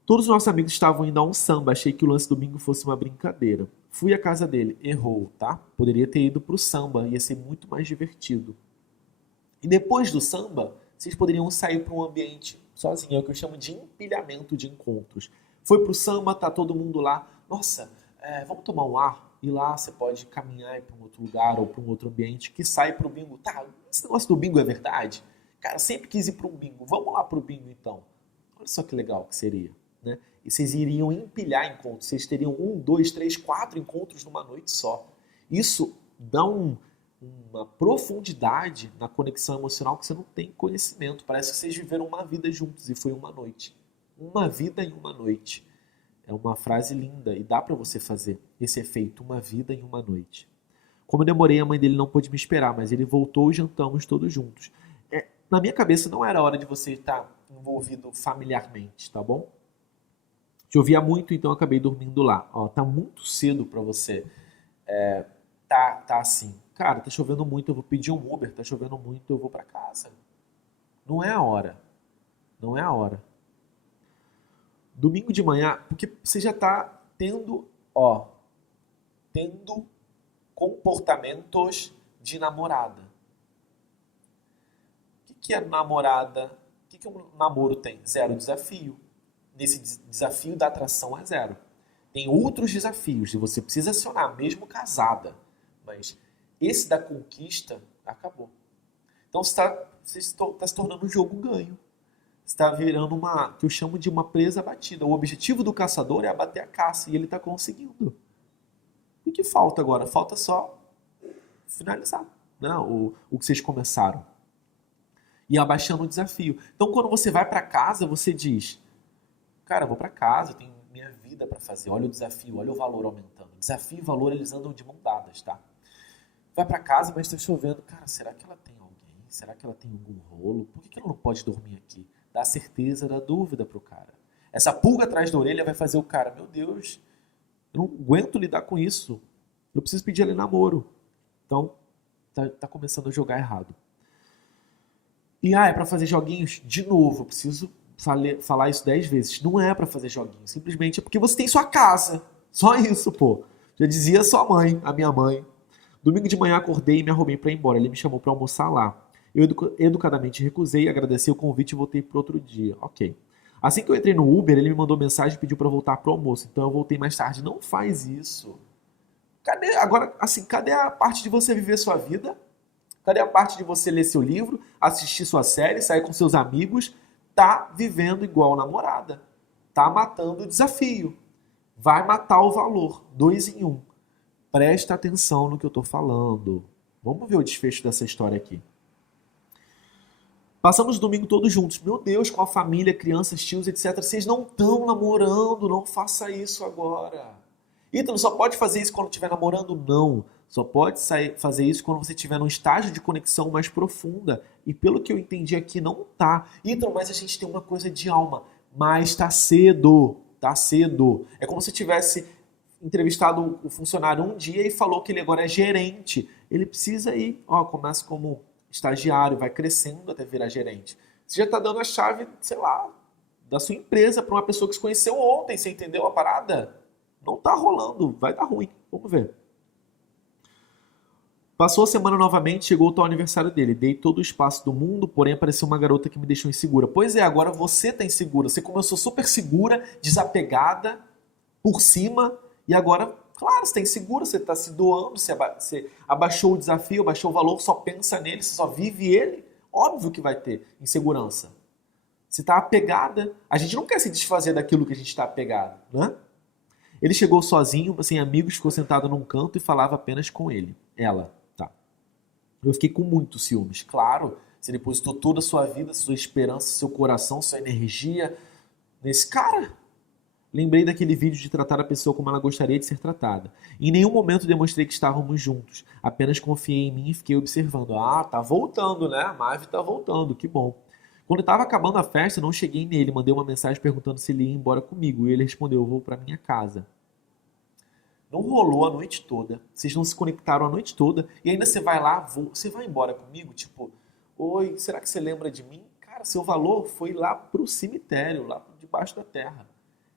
Todos os nossos amigos estavam indo a um samba, achei que o lance do bingo fosse uma brincadeira. Fui à casa dele, errou, tá? Poderia ter ido pro samba, ia ser muito mais divertido. E depois do samba, vocês poderiam sair para um ambiente sozinho, é o que eu chamo de empilhamento de encontros. Foi pro samba, tá todo mundo lá, nossa, vamos tomar um ar? E lá você pode caminhar para um outro lugar ou para um outro ambiente que sai pro bingo. Tá, esse negócio do bingo é verdade? Cara, sempre quis ir para um bingo, vamos lá pro bingo então. Olha só que legal que seria. Né? E vocês iriam empilhar encontros, vocês teriam 1, 2, 3, 4 encontros numa noite só. Isso dá uma profundidade na conexão emocional que você não tem conhecimento. Parece que vocês viveram uma vida juntos e foi uma noite. Uma vida em uma noite. É uma frase linda e dá para você fazer esse efeito, uma vida em uma noite. Como eu demorei, a mãe dele não pôde me esperar, mas ele voltou e jantamos todos juntos. Na minha cabeça não era hora de você estar envolvido familiarmente, tá bom? Chovia muito, então eu acabei dormindo lá. Ó, tá muito cedo pra você. Tá assim. Cara, tá chovendo muito, eu vou pedir um Uber. Tá chovendo muito, eu vou pra casa. Não é a hora. Não é a hora. Domingo de manhã, porque você já tá tendo comportamentos de namorada. O que é namorada? O que um namoro tem? Zero desafio. Nesse desafio da atração é zero. Tem outros desafios e você precisa acionar, mesmo casada. Mas esse da conquista acabou. Então você está se tornando um jogo ganho. Você está virando que eu chamo de uma presa batida. O objetivo do caçador é abater a caça e ele está conseguindo. O que falta agora? Falta só finalizar, né? O que vocês começaram. E abaixando o desafio. Então quando você vai para casa, você diz, cara, eu vou para casa, eu tenho minha vida para fazer. Olha o desafio, olha o valor aumentando. Desafio e valor, eles andam de mão dadas, tá? Vai para casa, mas está chovendo. Cara, será que ela tem alguém? Será que ela tem algum rolo? Por que ela não pode dormir aqui? Dá certeza, dá dúvida pro cara. Essa pulga atrás da orelha vai fazer o cara, meu Deus, eu não aguento lidar com isso. Eu preciso pedir ele namoro. Então, tá começando a jogar errado. E é para fazer joguinhos? De novo, eu preciso falar isso 10 vezes. Não é para fazer joguinhos, simplesmente é porque você tem sua casa. Só isso, pô. Já dizia sua mãe, a minha mãe. Domingo de manhã acordei e me arrumei para ir embora. Ele me chamou para almoçar lá. Eu educadamente recusei, agradeci o convite e voltei para outro dia. Ok. Assim que eu entrei no Uber, ele me mandou mensagem e pediu para voltar pro almoço. Então eu voltei mais tarde. Não faz isso. Cadê a parte de você viver sua vida? Cadê a parte de você ler seu livro, assistir sua série, sair com seus amigos? Tá vivendo igual namorada. Tá matando o desafio. Vai matar o valor. 2 em 1. Presta atenção no que eu tô falando. Vamos ver o desfecho dessa história aqui. Passamos o domingo todos juntos. Meu Deus, com a família, crianças, tios, etc. Vocês não estão namorando, não faça isso agora. Ítalo, só pode fazer isso quando estiver namorando? Não. Só pode fazer isso quando você estiver num estágio de conexão mais profunda. E pelo que eu entendi aqui, não tá. Ítalo, mas a gente tem uma coisa de alma. Mas tá cedo. Tá cedo. É como se tivesse entrevistado o funcionário um dia e falou que ele agora é gerente. Ele precisa ir. Começa como estagiário, vai crescendo até virar gerente. Você já está dando a chave, sei lá, da sua empresa para uma pessoa que se conheceu ontem. Você entendeu a parada? Não tá rolando, vai dar ruim. Vamos ver. Passou a semana novamente, chegou o tal aniversário dele. Dei todo o espaço do mundo, porém apareceu uma garota que me deixou insegura. Pois é, agora você tá insegura. Você começou super segura, desapegada, por cima, e agora, claro, você tá insegura, você tá se doando, você abaixou o desafio, abaixou o valor, só pensa nele, você só vive ele. Óbvio que vai ter insegurança. Você tá apegada. A gente não quer se desfazer daquilo que a gente tá apegado, né? Ele chegou sozinho, sem amigos, ficou sentado num canto e falava apenas com ele. Ela, tá. Eu fiquei com muitos ciúmes. Claro, você depositou toda a sua vida, sua esperança, seu coração, sua energia nesse cara. Lembrei daquele vídeo de tratar a pessoa como ela gostaria de ser tratada. Em nenhum momento demonstrei que estávamos juntos. Apenas confiei em mim e fiquei observando. Ah, tá voltando, né? A Mavi tá voltando, que bom. Quando estava acabando a festa, não cheguei nele. Mandei uma mensagem perguntando se ele ia embora comigo. E ele respondeu, eu vou para minha casa. Não rolou a noite toda. Vocês não se conectaram a noite toda. E ainda você vai lá, você vai embora comigo? Tipo, oi, será que você lembra de mim? Cara, seu valor foi lá pro cemitério, lá debaixo da terra.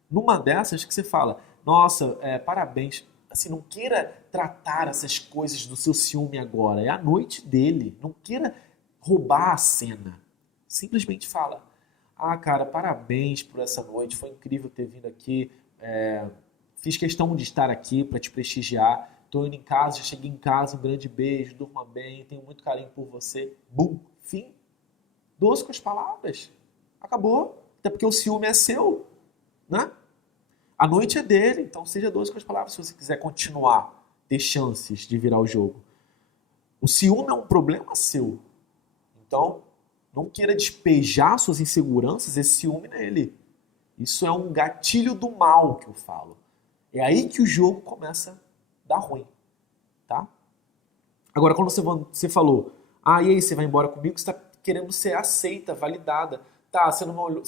Numa dessas que você fala, nossa, parabéns. Assim, não queira tratar essas coisas do seu ciúme agora. É a noite dele. Não queira roubar a cena. Simplesmente fala, cara, parabéns por essa noite, foi incrível ter vindo aqui, fiz questão de estar aqui para te prestigiar, estou indo em casa, já cheguei em casa, um grande beijo, durma bem, tenho muito carinho por você. Bum, fim. Doce com as palavras. Acabou. Até porque o ciúme é seu, né? A noite é dele, então seja doce com as palavras se você quiser continuar, ter chances de virar o jogo. O ciúme é um problema seu. Então, não queira despejar suas inseguranças, esse ciúme nele. Isso é um gatilho do mal que eu falo. É aí que o jogo começa a dar ruim. Tá? Agora, quando você falou, e aí, você vai embora comigo, você está querendo ser aceita, validada. Tá, você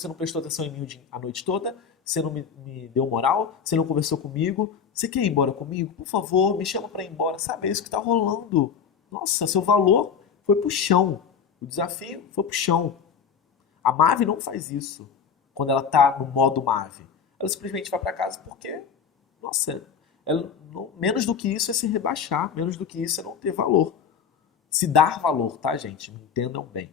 não prestou atenção em mim a noite toda? Você não me deu moral? Você não conversou comigo? Você quer ir embora comigo? Por favor, me chama para ir embora. Sabe, é isso que está rolando. Nossa, seu valor foi pro chão. O desafio foi pro chão. A Mavi não faz isso quando ela tá no modo Mavi. Ela simplesmente vai para casa porque, nossa, menos do que isso é se rebaixar, menos do que isso é não ter valor. Se dar valor, tá, gente? Me entendam bem.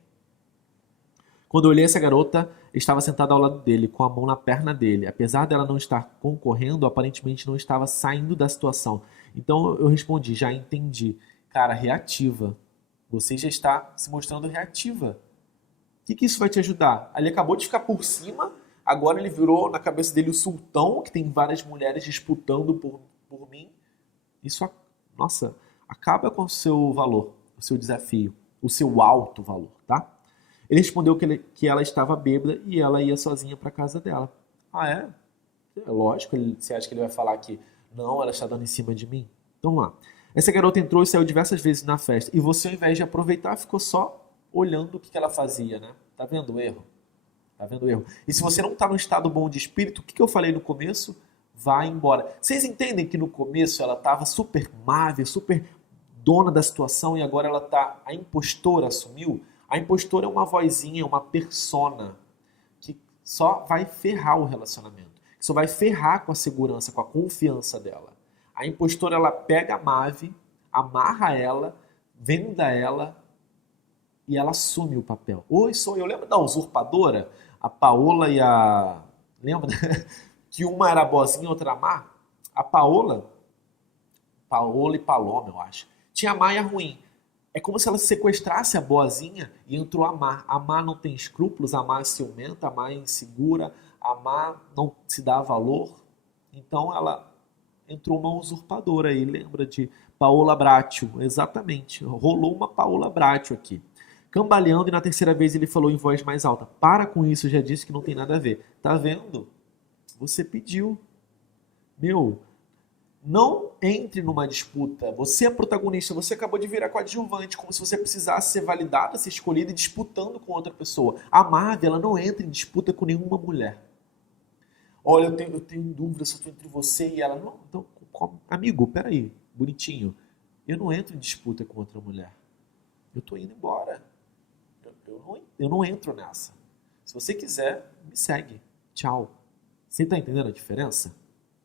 Quando eu olhei, essa garota estava sentada ao lado dele, com a mão na perna dele. Apesar dela não estar concorrendo, aparentemente não estava saindo da situação. Então eu respondi, já entendi. Cara, reativa. Você já está se mostrando reativa. O que isso vai te ajudar? Ele acabou de ficar por cima, agora ele virou na cabeça dele o sultão, que tem várias mulheres disputando por mim. Isso, nossa, acaba com o seu valor, o seu desafio, o seu alto valor, tá? Ele respondeu que ela estava bêbada e ela ia sozinha para casa dela. Ah, é? É lógico, você acha que ele vai falar que não, ela está dando em cima de mim? Então vamos lá. Essa garota entrou e saiu diversas vezes na festa. E você, ao invés de aproveitar, ficou só olhando o que ela fazia, né? Tá vendo o erro? Tá vendo o erro? E se você não tá num estado bom de espírito, o que eu falei no começo? Vai embora. Vocês entendem que no começo ela tava super mável, super dona da situação e agora ela tá... A impostora assumiu? A impostora é uma vozinha, uma persona que só vai ferrar o relacionamento. Que só vai ferrar com a segurança, com a confiança dela. A impostora, ela pega a Mavi, amarra ela, venda ela e ela assume o papel. Oi, sou eu. Lembra da usurpadora? A Paola e a... Lembra? Que uma era boazinha e outra má? A Paola e Paloma, eu acho. Tinha a má e a ruim. É como se ela sequestrasse a boazinha e entrou a má. A má não tem escrúpulos, a má é ciumenta, a má é insegura, a má não se dá valor. Então ela entrou uma usurpadora aí. Lembra de Paola Bracho? Exatamente. Rolou uma Paola Bracho aqui. Cambaleando, e na terceira vez ele falou em voz mais alta. Para com isso, já disse que não tem nada a ver. Tá vendo? Você pediu. Meu, não entre numa disputa. Você é protagonista, você acabou de virar coadjuvante, como se você precisasse ser validada, ser escolhida e disputando com outra pessoa. A Mavi, ela não entra em disputa com nenhuma mulher. Olha, eu tenho dúvida se eu estou entre você e ela. Não, então, amigo, peraí, bonitinho. Eu não entro em disputa com outra mulher. Eu estou indo embora. Eu não entro nessa. Se você quiser, me segue. Tchau. Você está entendendo a diferença?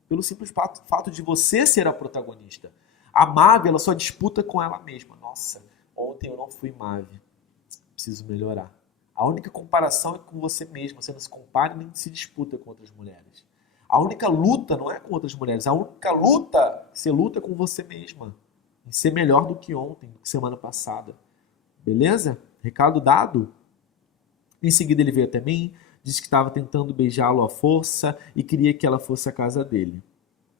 Pelo simples fato de você ser a protagonista. A Mavi, ela só disputa com ela mesma. Nossa, ontem eu não fui Mavi. Preciso melhorar. A única comparação é com você mesma. Você não se compara nem se disputa com outras mulheres. A única luta não é com outras mulheres. A única luta, você luta com você mesma. Em ser melhor do que ontem, do que semana passada. Beleza? Recado dado? Em seguida ele veio até mim, disse que estava tentando beijá-lo à força e queria que ela fosse à casa dele.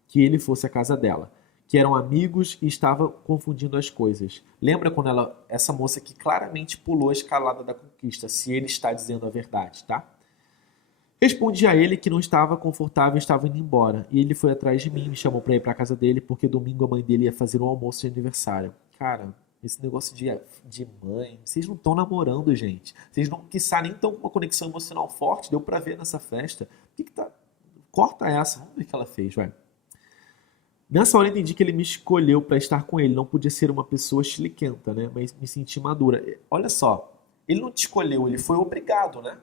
Que ele fosse à casa dela. Que eram amigos e estava confundindo as coisas. Lembra quando essa moça que claramente pulou a escalada da conquista, se ele está dizendo a verdade, tá? Respondi a ele que não estava confortável e estava indo embora. E ele foi atrás de mim, me chamou para ir para a casa dele, porque domingo a mãe dele ia fazer um almoço de aniversário. Cara, esse negócio de mãe, vocês não estão namorando, gente. Vocês não, quiçá, nem estão com uma conexão emocional forte, deu para ver nessa festa. O que tá... Corta essa, vamos ver o que ela fez, vai. Nessa hora eu entendi que ele me escolheu para estar com ele. Não podia ser uma pessoa chiliquenta, né? Mas me senti madura. Olha só, ele não te escolheu, ele foi obrigado, né?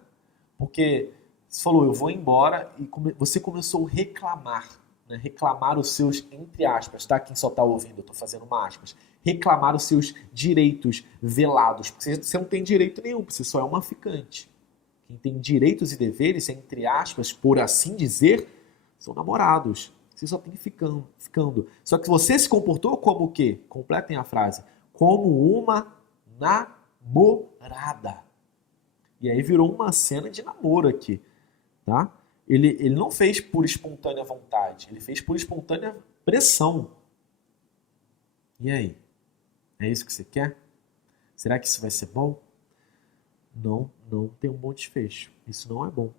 Porque você falou, eu vou embora, e você começou a reclamar, né? Reclamar os seus, entre aspas, tá? Quem só tá ouvindo, eu tô fazendo uma aspas. Reclamar os seus direitos velados. Porque você não tem direito nenhum, você só é uma ficante. Quem tem direitos e deveres, entre aspas, por assim dizer, são namorados. Você só tem ficando. Só que você se comportou como o quê? Completem a frase. Como uma namorada. E aí virou uma cena de namoro aqui. Tá? Ele não fez por espontânea vontade. Ele fez por espontânea pressão. E aí? É isso que você quer? Será que isso vai ser bom? Não tem um bom desfecho. Isso não é bom.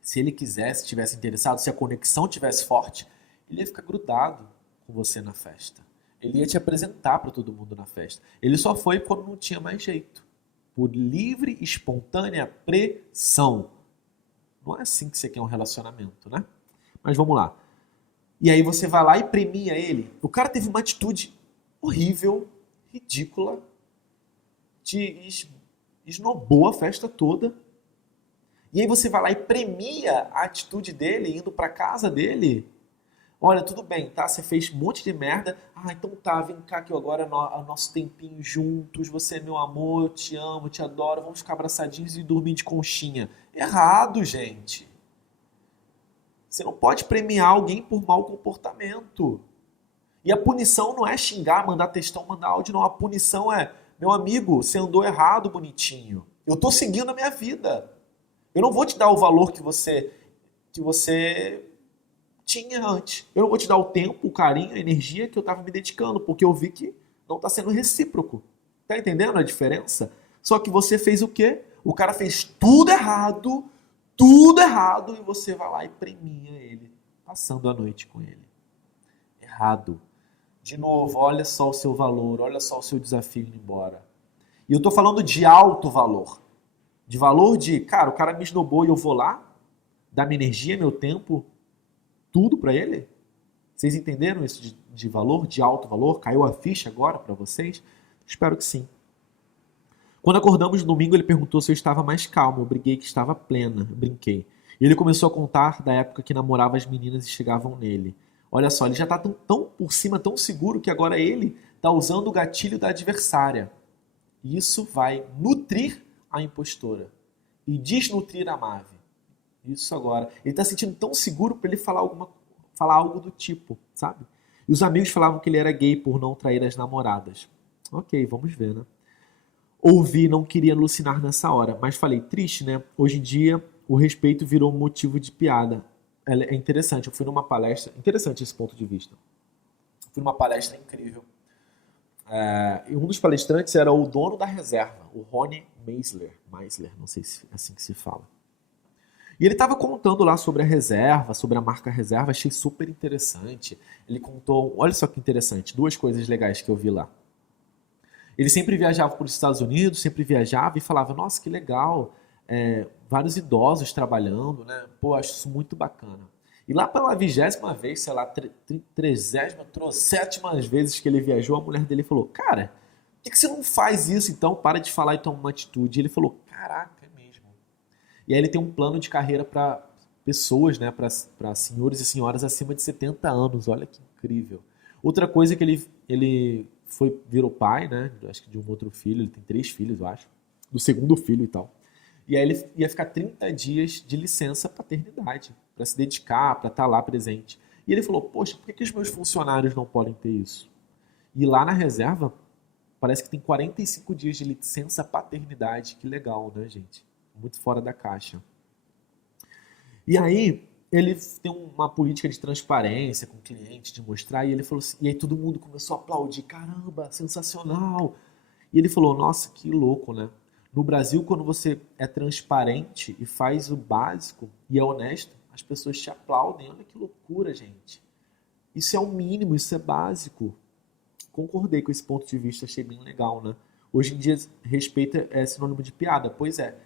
Se ele quisesse, tivesse interessado, se a conexão tivesse forte, ele ia ficar grudado com você na festa. Ele ia te apresentar para todo mundo na festa. Ele só foi quando não tinha mais jeito. Por livre, espontânea pressão. Não é assim que você quer um relacionamento, né? Mas vamos lá. E aí você vai lá e premia ele. O cara teve uma atitude horrível, ridícula, esnobou a festa toda. E aí você vai lá e premia a atitude dele, indo pra casa dele. Olha, tudo bem, tá? Você fez um monte de merda. Ah, então tá, vem cá que agora é nosso tempinho juntos. Você é meu amor, eu te amo, te adoro. Vamos ficar abraçadinhos e dormir de conchinha. Errado, gente. Você não pode premiar alguém por mau comportamento. E a punição não é xingar, mandar textão, mandar áudio, não. A punição é, meu amigo, você andou errado, bonitinho. Eu tô seguindo a minha vida. Eu não vou te dar o valor que você tinha antes. Eu não vou te dar o tempo, o carinho, a energia que eu estava me dedicando, porque eu vi que não está sendo recíproco. Tá entendendo a diferença? Só que você fez o quê? O cara fez tudo errado, e você vai lá e premia ele, passando a noite com ele. Errado. De novo, olha só o seu valor, olha só o seu desafio indo embora. E eu tô falando de alto valor. De valor de, cara, o cara me esnobou e eu vou lá, dar minha energia, meu tempo, tudo para ele? Vocês entenderam isso de valor, de alto valor? Caiu a ficha agora para vocês? Espero que sim. Quando acordamos no domingo, ele perguntou se eu estava mais calmo. Eu briguei que estava plena, brinquei. E ele começou a contar da época que namorava as meninas e chegavam nele. Olha só, ele já está tão por cima, tão seguro, que agora ele está usando o gatilho da adversária. E isso vai nutrir a impostora e desnutrir a Mavi. Isso agora. Ele está se sentindo tão seguro para ele falar algo do tipo, sabe? E os amigos falavam que ele era gay por não trair as namoradas. Ok, vamos ver, né? Ouvi, não queria alucinar nessa hora, mas falei, triste, né? Hoje em dia, o respeito virou motivo de piada. É interessante, eu fui numa palestra, interessante esse ponto de vista. Fui numa palestra incrível. E um dos palestrantes era o dono da reserva, o Rony Meisler, não sei se é assim que se fala. E ele estava contando lá sobre a reserva, sobre a marca reserva, achei super interessante. Ele contou, olha só que interessante, duas coisas legais que eu vi lá. Ele sempre viajava para os Estados Unidos, sempre viajava e falava, nossa, que legal, vários idosos trabalhando, né? Pô, acho isso muito bacana. E lá pela 20ª vez, sei lá, 37ª vezes que ele viajou, a mulher dele falou, cara, por que você não faz isso então? Para de falar e toma uma atitude. E ele falou, caraca, é mesmo. E aí ele tem um plano de carreira para pessoas, né? Para senhores e senhoras acima de 70 anos. Olha que incrível. Outra coisa é que ele virou pai, né? Acho que de um outro filho, ele tem 3 filhos, eu acho. Do segundo filho e tal. E aí ele ia ficar 30 dias de licença paternidade, para se dedicar, para estar lá presente. E ele falou, poxa, por que os meus funcionários não podem ter isso? E lá na reserva, parece que tem 45 dias de licença paternidade. Que legal, né, gente? Muito fora da caixa. E aí, ele tem uma política de transparência com o cliente, de mostrar, e ele falou assim, e aí todo mundo começou a aplaudir, caramba, sensacional. E ele falou, nossa, que louco, né? No Brasil, quando você é transparente e faz o básico e é honesto, as pessoas te aplaudem. Olha que loucura, gente. Isso é o mínimo, isso é básico. Concordei com esse ponto de vista, achei bem legal, né? Hoje em dia, respeito é sinônimo de piada. Pois é.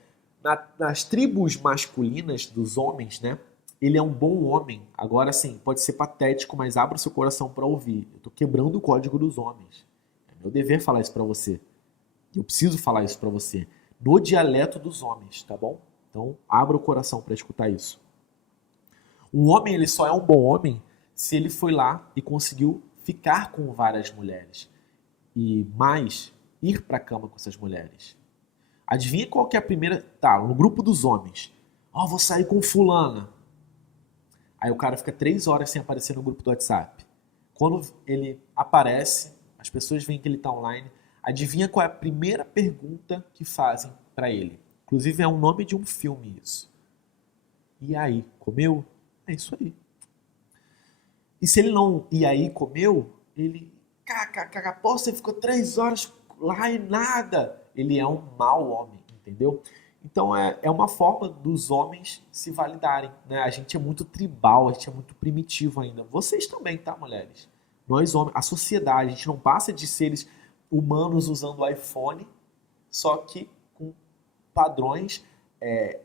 Nas tribos masculinas dos homens, né? Ele é um bom homem. Agora, sim, pode ser patético, mas abra o seu coração para ouvir. Eu estou quebrando o código dos homens. É meu dever falar isso para você. Eu preciso falar isso para você. No dialeto dos homens, tá bom? Então, abra o coração para escutar isso. Um homem, ele só é um bom homem se ele foi lá e conseguiu ficar com várias mulheres. E mais, ir para a cama com essas mulheres. Adivinha qual que é a primeira... Tá, no grupo dos homens. Vou sair com fulana. Aí o cara fica 3 horas sem aparecer no grupo do WhatsApp. Quando ele aparece, as pessoas veem que ele está online. Adivinha qual é a primeira pergunta que fazem para ele? Inclusive é o nome de um filme isso. E aí, comeu? É isso aí. E se ele não e aí comeu, ele... Pô, você ficou 3 horas lá e nada. Ele é um mau homem, entendeu? Então é uma forma dos homens se validarem, né? A gente é muito tribal, a gente é muito primitivo ainda. Vocês também, tá, mulheres? Nós homens, a sociedade, a gente não passa de seres humanos usando o iPhone, só que com padrões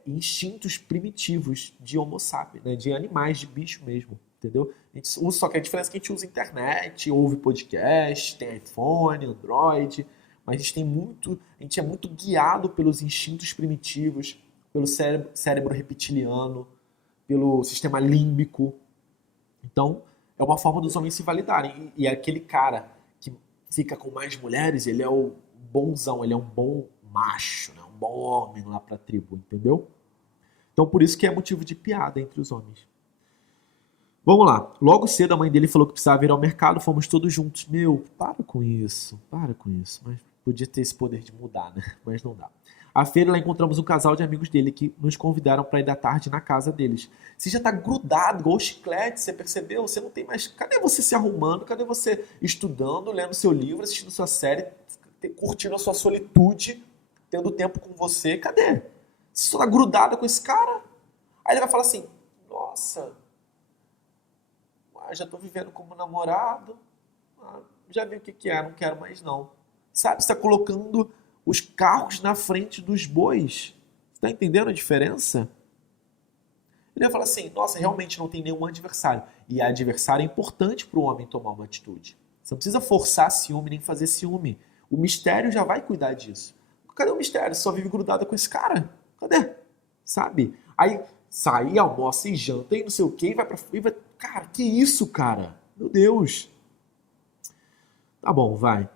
instintos primitivos de Homo sapiens, né? De animais, de bicho mesmo, entendeu? A gente usa, só que a diferença é que a gente usa internet, ouve podcast, tem iPhone, Android, mas a gente é muito guiado pelos instintos primitivos, pelo cérebro reptiliano, pelo sistema límbico. Então, é uma forma dos homens se validarem. E aquele cara que fica com mais mulheres, ele é o bonzão, ele é um bom macho, né? Um bom homem lá pra tribo, entendeu? Então, por isso que é motivo de piada entre os homens. Vamos lá. Logo cedo, a mãe dele falou que precisava ir ao mercado, fomos todos juntos. Meu, para com isso. Mas podia ter esse poder de mudar, né? Mas não dá. À feira, lá encontramos um casal de amigos dele que nos convidaram para ir da tarde na casa deles. Você já tá grudado, igual chiclete, você percebeu? Você não tem mais... Cadê você se arrumando? Cadê você estudando, lendo seu livro, assistindo sua série, curtindo a sua solitude, tendo tempo com você? Cadê? Você só tá grudada com esse cara? Aí ele vai falar assim, nossa, já tô vivendo como namorado, já vi o que é, não quero mais não. Sabe, você tá colocando os carros na frente dos bois. Você tá entendendo a diferença? Ele vai falar assim, nossa, realmente não tem nenhum adversário. E adversário é importante para o homem tomar uma atitude. Você não precisa forçar ciúme nem fazer ciúme. O mistério já vai cuidar disso. Cadê o mistério? Você só vive grudada com esse cara? Cadê? Sabe? Aí sai, almoça e janta e não sei o que, e vai pra... Cara, que isso, cara? Meu Deus. Tá bom, vai.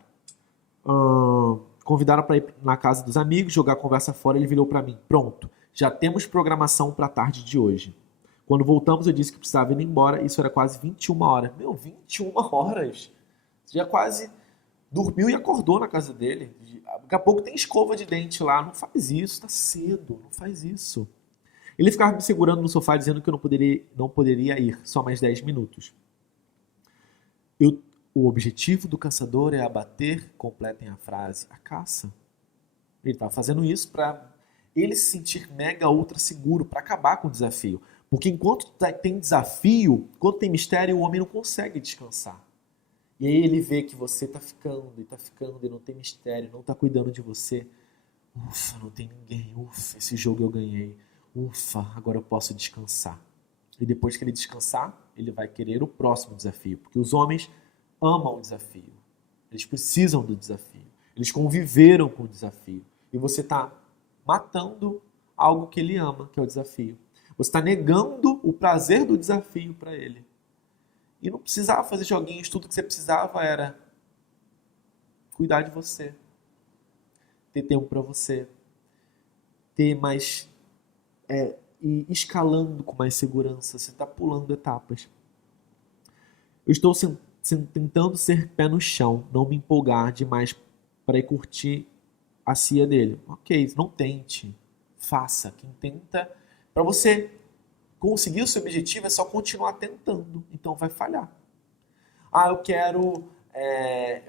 Convidaram para ir na casa dos amigos, jogar a conversa fora, ele virou para mim. Pronto, já temos programação para a tarde de hoje. Quando voltamos, eu disse que precisava ir embora, isso era quase 21 horas. Meu, 21 horas? Você já quase dormiu e acordou na casa dele. Daqui a pouco tem escova de dente lá. Não faz isso, tá cedo, não faz isso. Ele ficava me segurando no sofá dizendo que eu não poderia ir, só mais 10 minutos. O objetivo do caçador é abater, completem a frase, a caça. Ele estava fazendo isso para ele se sentir mega ultra seguro, para acabar com o desafio. Porque enquanto tem desafio, enquanto tem mistério, o homem não consegue descansar. E aí ele vê que você está ficando e não tem mistério, não está cuidando de você. Ufa, não tem ninguém. Ufa, esse jogo eu ganhei. Ufa, agora eu posso descansar. E depois que ele descansar, ele vai querer o próximo desafio. Porque os homens amam o desafio. Eles precisam do desafio. Eles conviveram com o desafio. E você está matando algo que ele ama, que é o desafio. Você está negando o prazer do desafio para ele. E não precisava fazer joguinhos. Tudo que você precisava era cuidar de você. Ter tempo para você. Ter mais... e escalando com mais segurança. Você está pulando etapas. Eu estou tentando ser pé no chão, não me empolgar demais para ir curtir a cia dele. Ok, não tente. Faça. Quem tenta... Para você conseguir o seu objetivo é só continuar tentando. Então vai falhar. Eu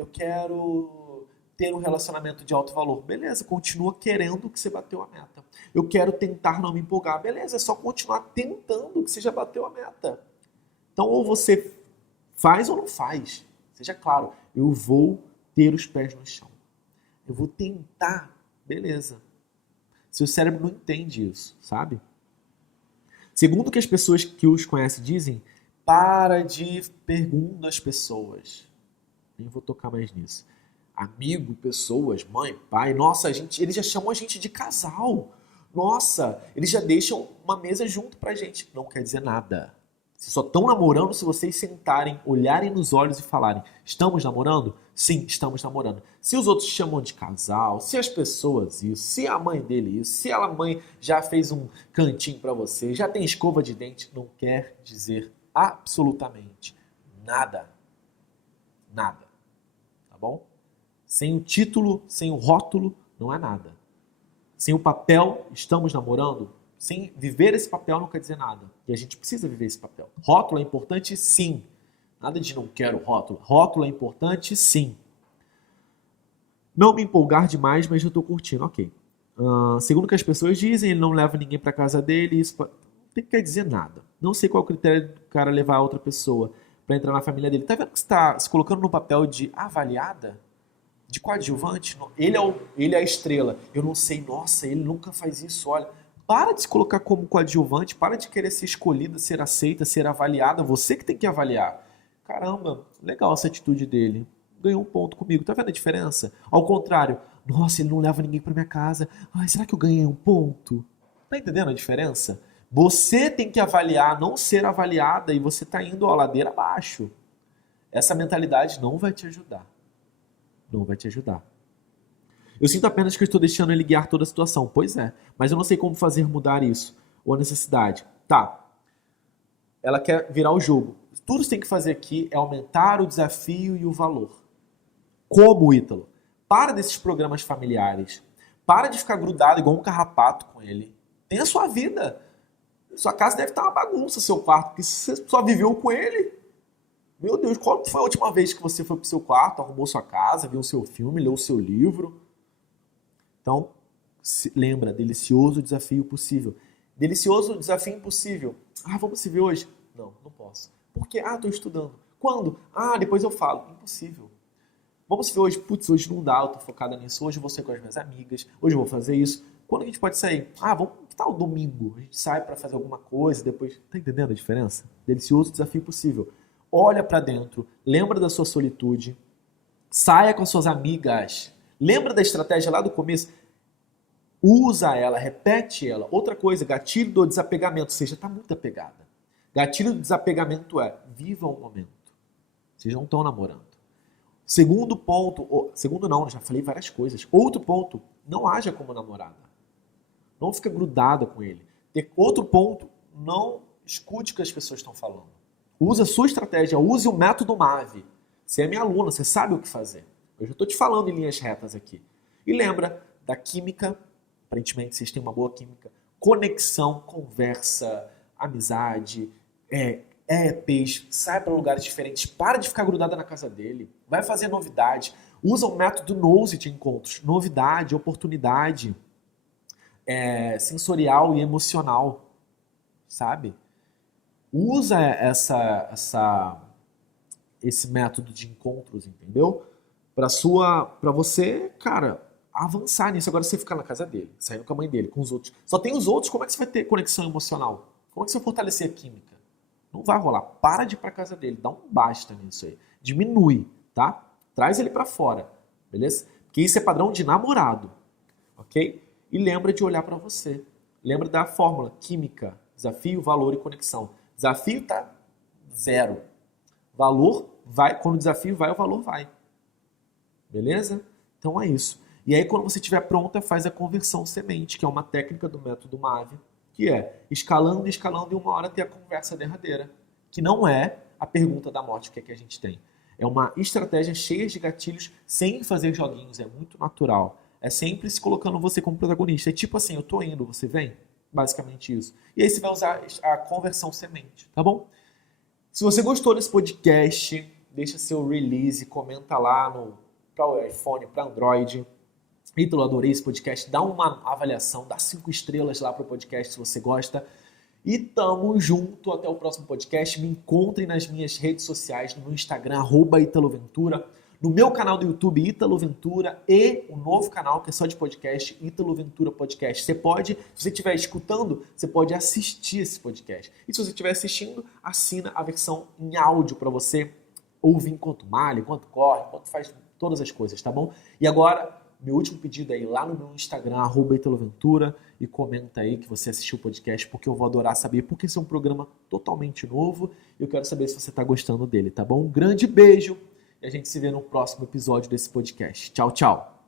quero ter um relacionamento de alto valor. Beleza, continua querendo que você bateu a meta. Eu quero tentar não me empolgar. Beleza, é só continuar tentando que você já bateu a meta. Então ou você faz ou não faz. Seja claro, eu vou ter os pés no chão. Eu vou tentar. Beleza. Seu cérebro não entende isso, sabe? Segundo o que as pessoas que os conhecem dizem, para de perguntar às pessoas. Nem vou tocar mais nisso. Amigo, pessoas, mãe, pai, nossa, eles já chamam a gente de casal. Nossa, eles já deixam uma mesa junto pra gente. Não quer dizer nada. Vocês só estão namorando se vocês sentarem, olharem nos olhos e falarem, estamos namorando? Sim, estamos namorando. Se os outros chamam de casal, se as pessoas isso, se a mãe dele isso, se a mãe já fez um cantinho pra você, já tem escova de dente, não quer dizer absolutamente nada. Nada. Tá bom? Sem o título, sem o rótulo, não é nada. Sem o papel, estamos namorando? Sem viver esse papel não quer dizer nada. E a gente precisa viver esse papel. Rótulo é importante, sim. Nada de não quero rótulo. Rótulo é importante, sim. Não me empolgar demais, mas eu estou curtindo. Ok. Segundo o que as pessoas dizem, ele não leva ninguém para casa dele. Isso não quer dizer nada. Não sei qual é o critério do cara levar outra pessoa para entrar na família dele. Tá vendo que você está se colocando no papel de avaliada? De coadjuvante? Ele é a estrela. Eu não sei. Nossa, ele nunca faz isso. Olha... Para de se colocar como coadjuvante, para de querer ser escolhida, ser aceita, ser avaliada. Você que tem que avaliar. Caramba, legal essa atitude dele. Ganhou um ponto comigo. Tá vendo a diferença? Ao contrário, nossa, ele não leva ninguém pra minha casa. Ai, será que eu ganhei um ponto? Tá entendendo a diferença? Você tem que avaliar, não ser avaliada, e você tá indo a ladeira abaixo. Essa mentalidade não vai te ajudar. Não vai te ajudar. Eu sinto apenas que eu estou deixando ele guiar toda a situação. Pois é, mas eu não sei como fazer mudar isso. Ou a necessidade. Tá, ela quer virar o jogo. Tudo que você tem que fazer aqui é aumentar o desafio e o valor. Como, Ítalo? Para desses programas familiares. Para de ficar grudado igual um carrapato com ele. Tem a sua vida. Sua casa deve estar uma bagunça, seu quarto, porque você só viveu com ele. Meu Deus, qual foi a última vez que você foi pro seu quarto, arrumou sua casa, viu o seu filme, leu o seu livro? Então, lembra, delicioso desafio possível. Delicioso desafio impossível. Ah, vamos se ver hoje? Não, não posso. Por quê? Ah, estou estudando. Quando? Ah, depois eu falo. Impossível. Vamos se ver hoje? Putz, hoje não dá, eu tô focada nisso. Hoje eu vou sair com as minhas amigas. Hoje eu vou fazer isso. Quando a gente pode sair? Ah, vamos, que tal domingo? A gente sai para fazer alguma coisa, depois... Tá entendendo a diferença? Delicioso desafio possível. Olha para dentro, lembra da sua solitude, saia com as suas amigas. Lembra da estratégia lá do começo? Usa ela, repete ela. Outra coisa, gatilho do desapegamento. Você já está muito apegada. Gatilho do desapegamento é, viva o momento. Vocês não estão namorando. Segundo ponto, segundo não, já falei várias coisas. Outro ponto, não haja como namorada. Não fica grudada com ele. Outro ponto, não escute o que as pessoas estão falando. Use a sua estratégia, use o método MAVE. Você é minha aluna, você sabe o que fazer. Eu já estou te falando em linhas retas aqui. E lembra da química, aparentemente vocês têm uma boa química, conexão, conversa, amizade, EPs, sai para lugares diferentes, para de ficar grudada na casa dele, vai fazer novidade, usa o método NOSE de encontros, novidade, oportunidade, sensorial e emocional, sabe? Usa esse método de encontros, entendeu? Para você, cara, avançar nisso. Agora você ficar na casa dele, saindo com a mãe dele, com os outros. Só tem os outros, como é que você vai ter conexão emocional? Como é que você vai fortalecer a química? Não vai rolar. Para de ir pra casa dele, dá um basta nisso aí. Diminui, tá? Traz ele pra fora, beleza? Porque isso é padrão de namorado, ok? E lembra de olhar pra você. Lembra da fórmula química, desafio, valor e conexão. Desafio tá 0. Valor vai, quando o desafio vai, o valor vai. Beleza? Então é isso. E aí quando você estiver pronta, faz a conversão semente, que é uma técnica do método MAVE, que é escalando, escalando e uma hora ter a conversa derradeira. Que não é a pergunta da morte que é que a gente tem. É uma estratégia cheia de gatilhos, sem fazer joguinhos, é muito natural. É sempre se colocando você como protagonista. É tipo assim, eu tô indo, você vem? Basicamente isso. E aí você vai usar a conversão semente, tá bom? Se você gostou desse podcast, deixa seu release, comenta lá para o iPhone, para Android. Ítalo, adorei esse podcast. Dá uma avaliação, dá 5 estrelas lá pro podcast se você gosta. E tamo junto, até o próximo podcast. Me encontrem nas minhas redes sociais, no meu Instagram, @ItaloVentura, no meu canal do YouTube, Ítalo Ventura, e o novo canal que é só de podcast, Ítalo Ventura Podcast. Você pode, se você estiver escutando, você pode assistir esse podcast. E se você estiver assistindo, assina a versão em áudio para você ouvir enquanto malha, enquanto corre, enquanto faz todas as coisas, tá bom? E agora, meu último pedido é ir lá no meu Instagram, @ItaloVentura, e comenta aí que você assistiu o podcast, porque eu vou adorar saber, porque esse é um programa totalmente novo e eu quero saber se você está gostando dele, tá bom? Um grande beijo e a gente se vê no próximo episódio desse podcast. Tchau, tchau!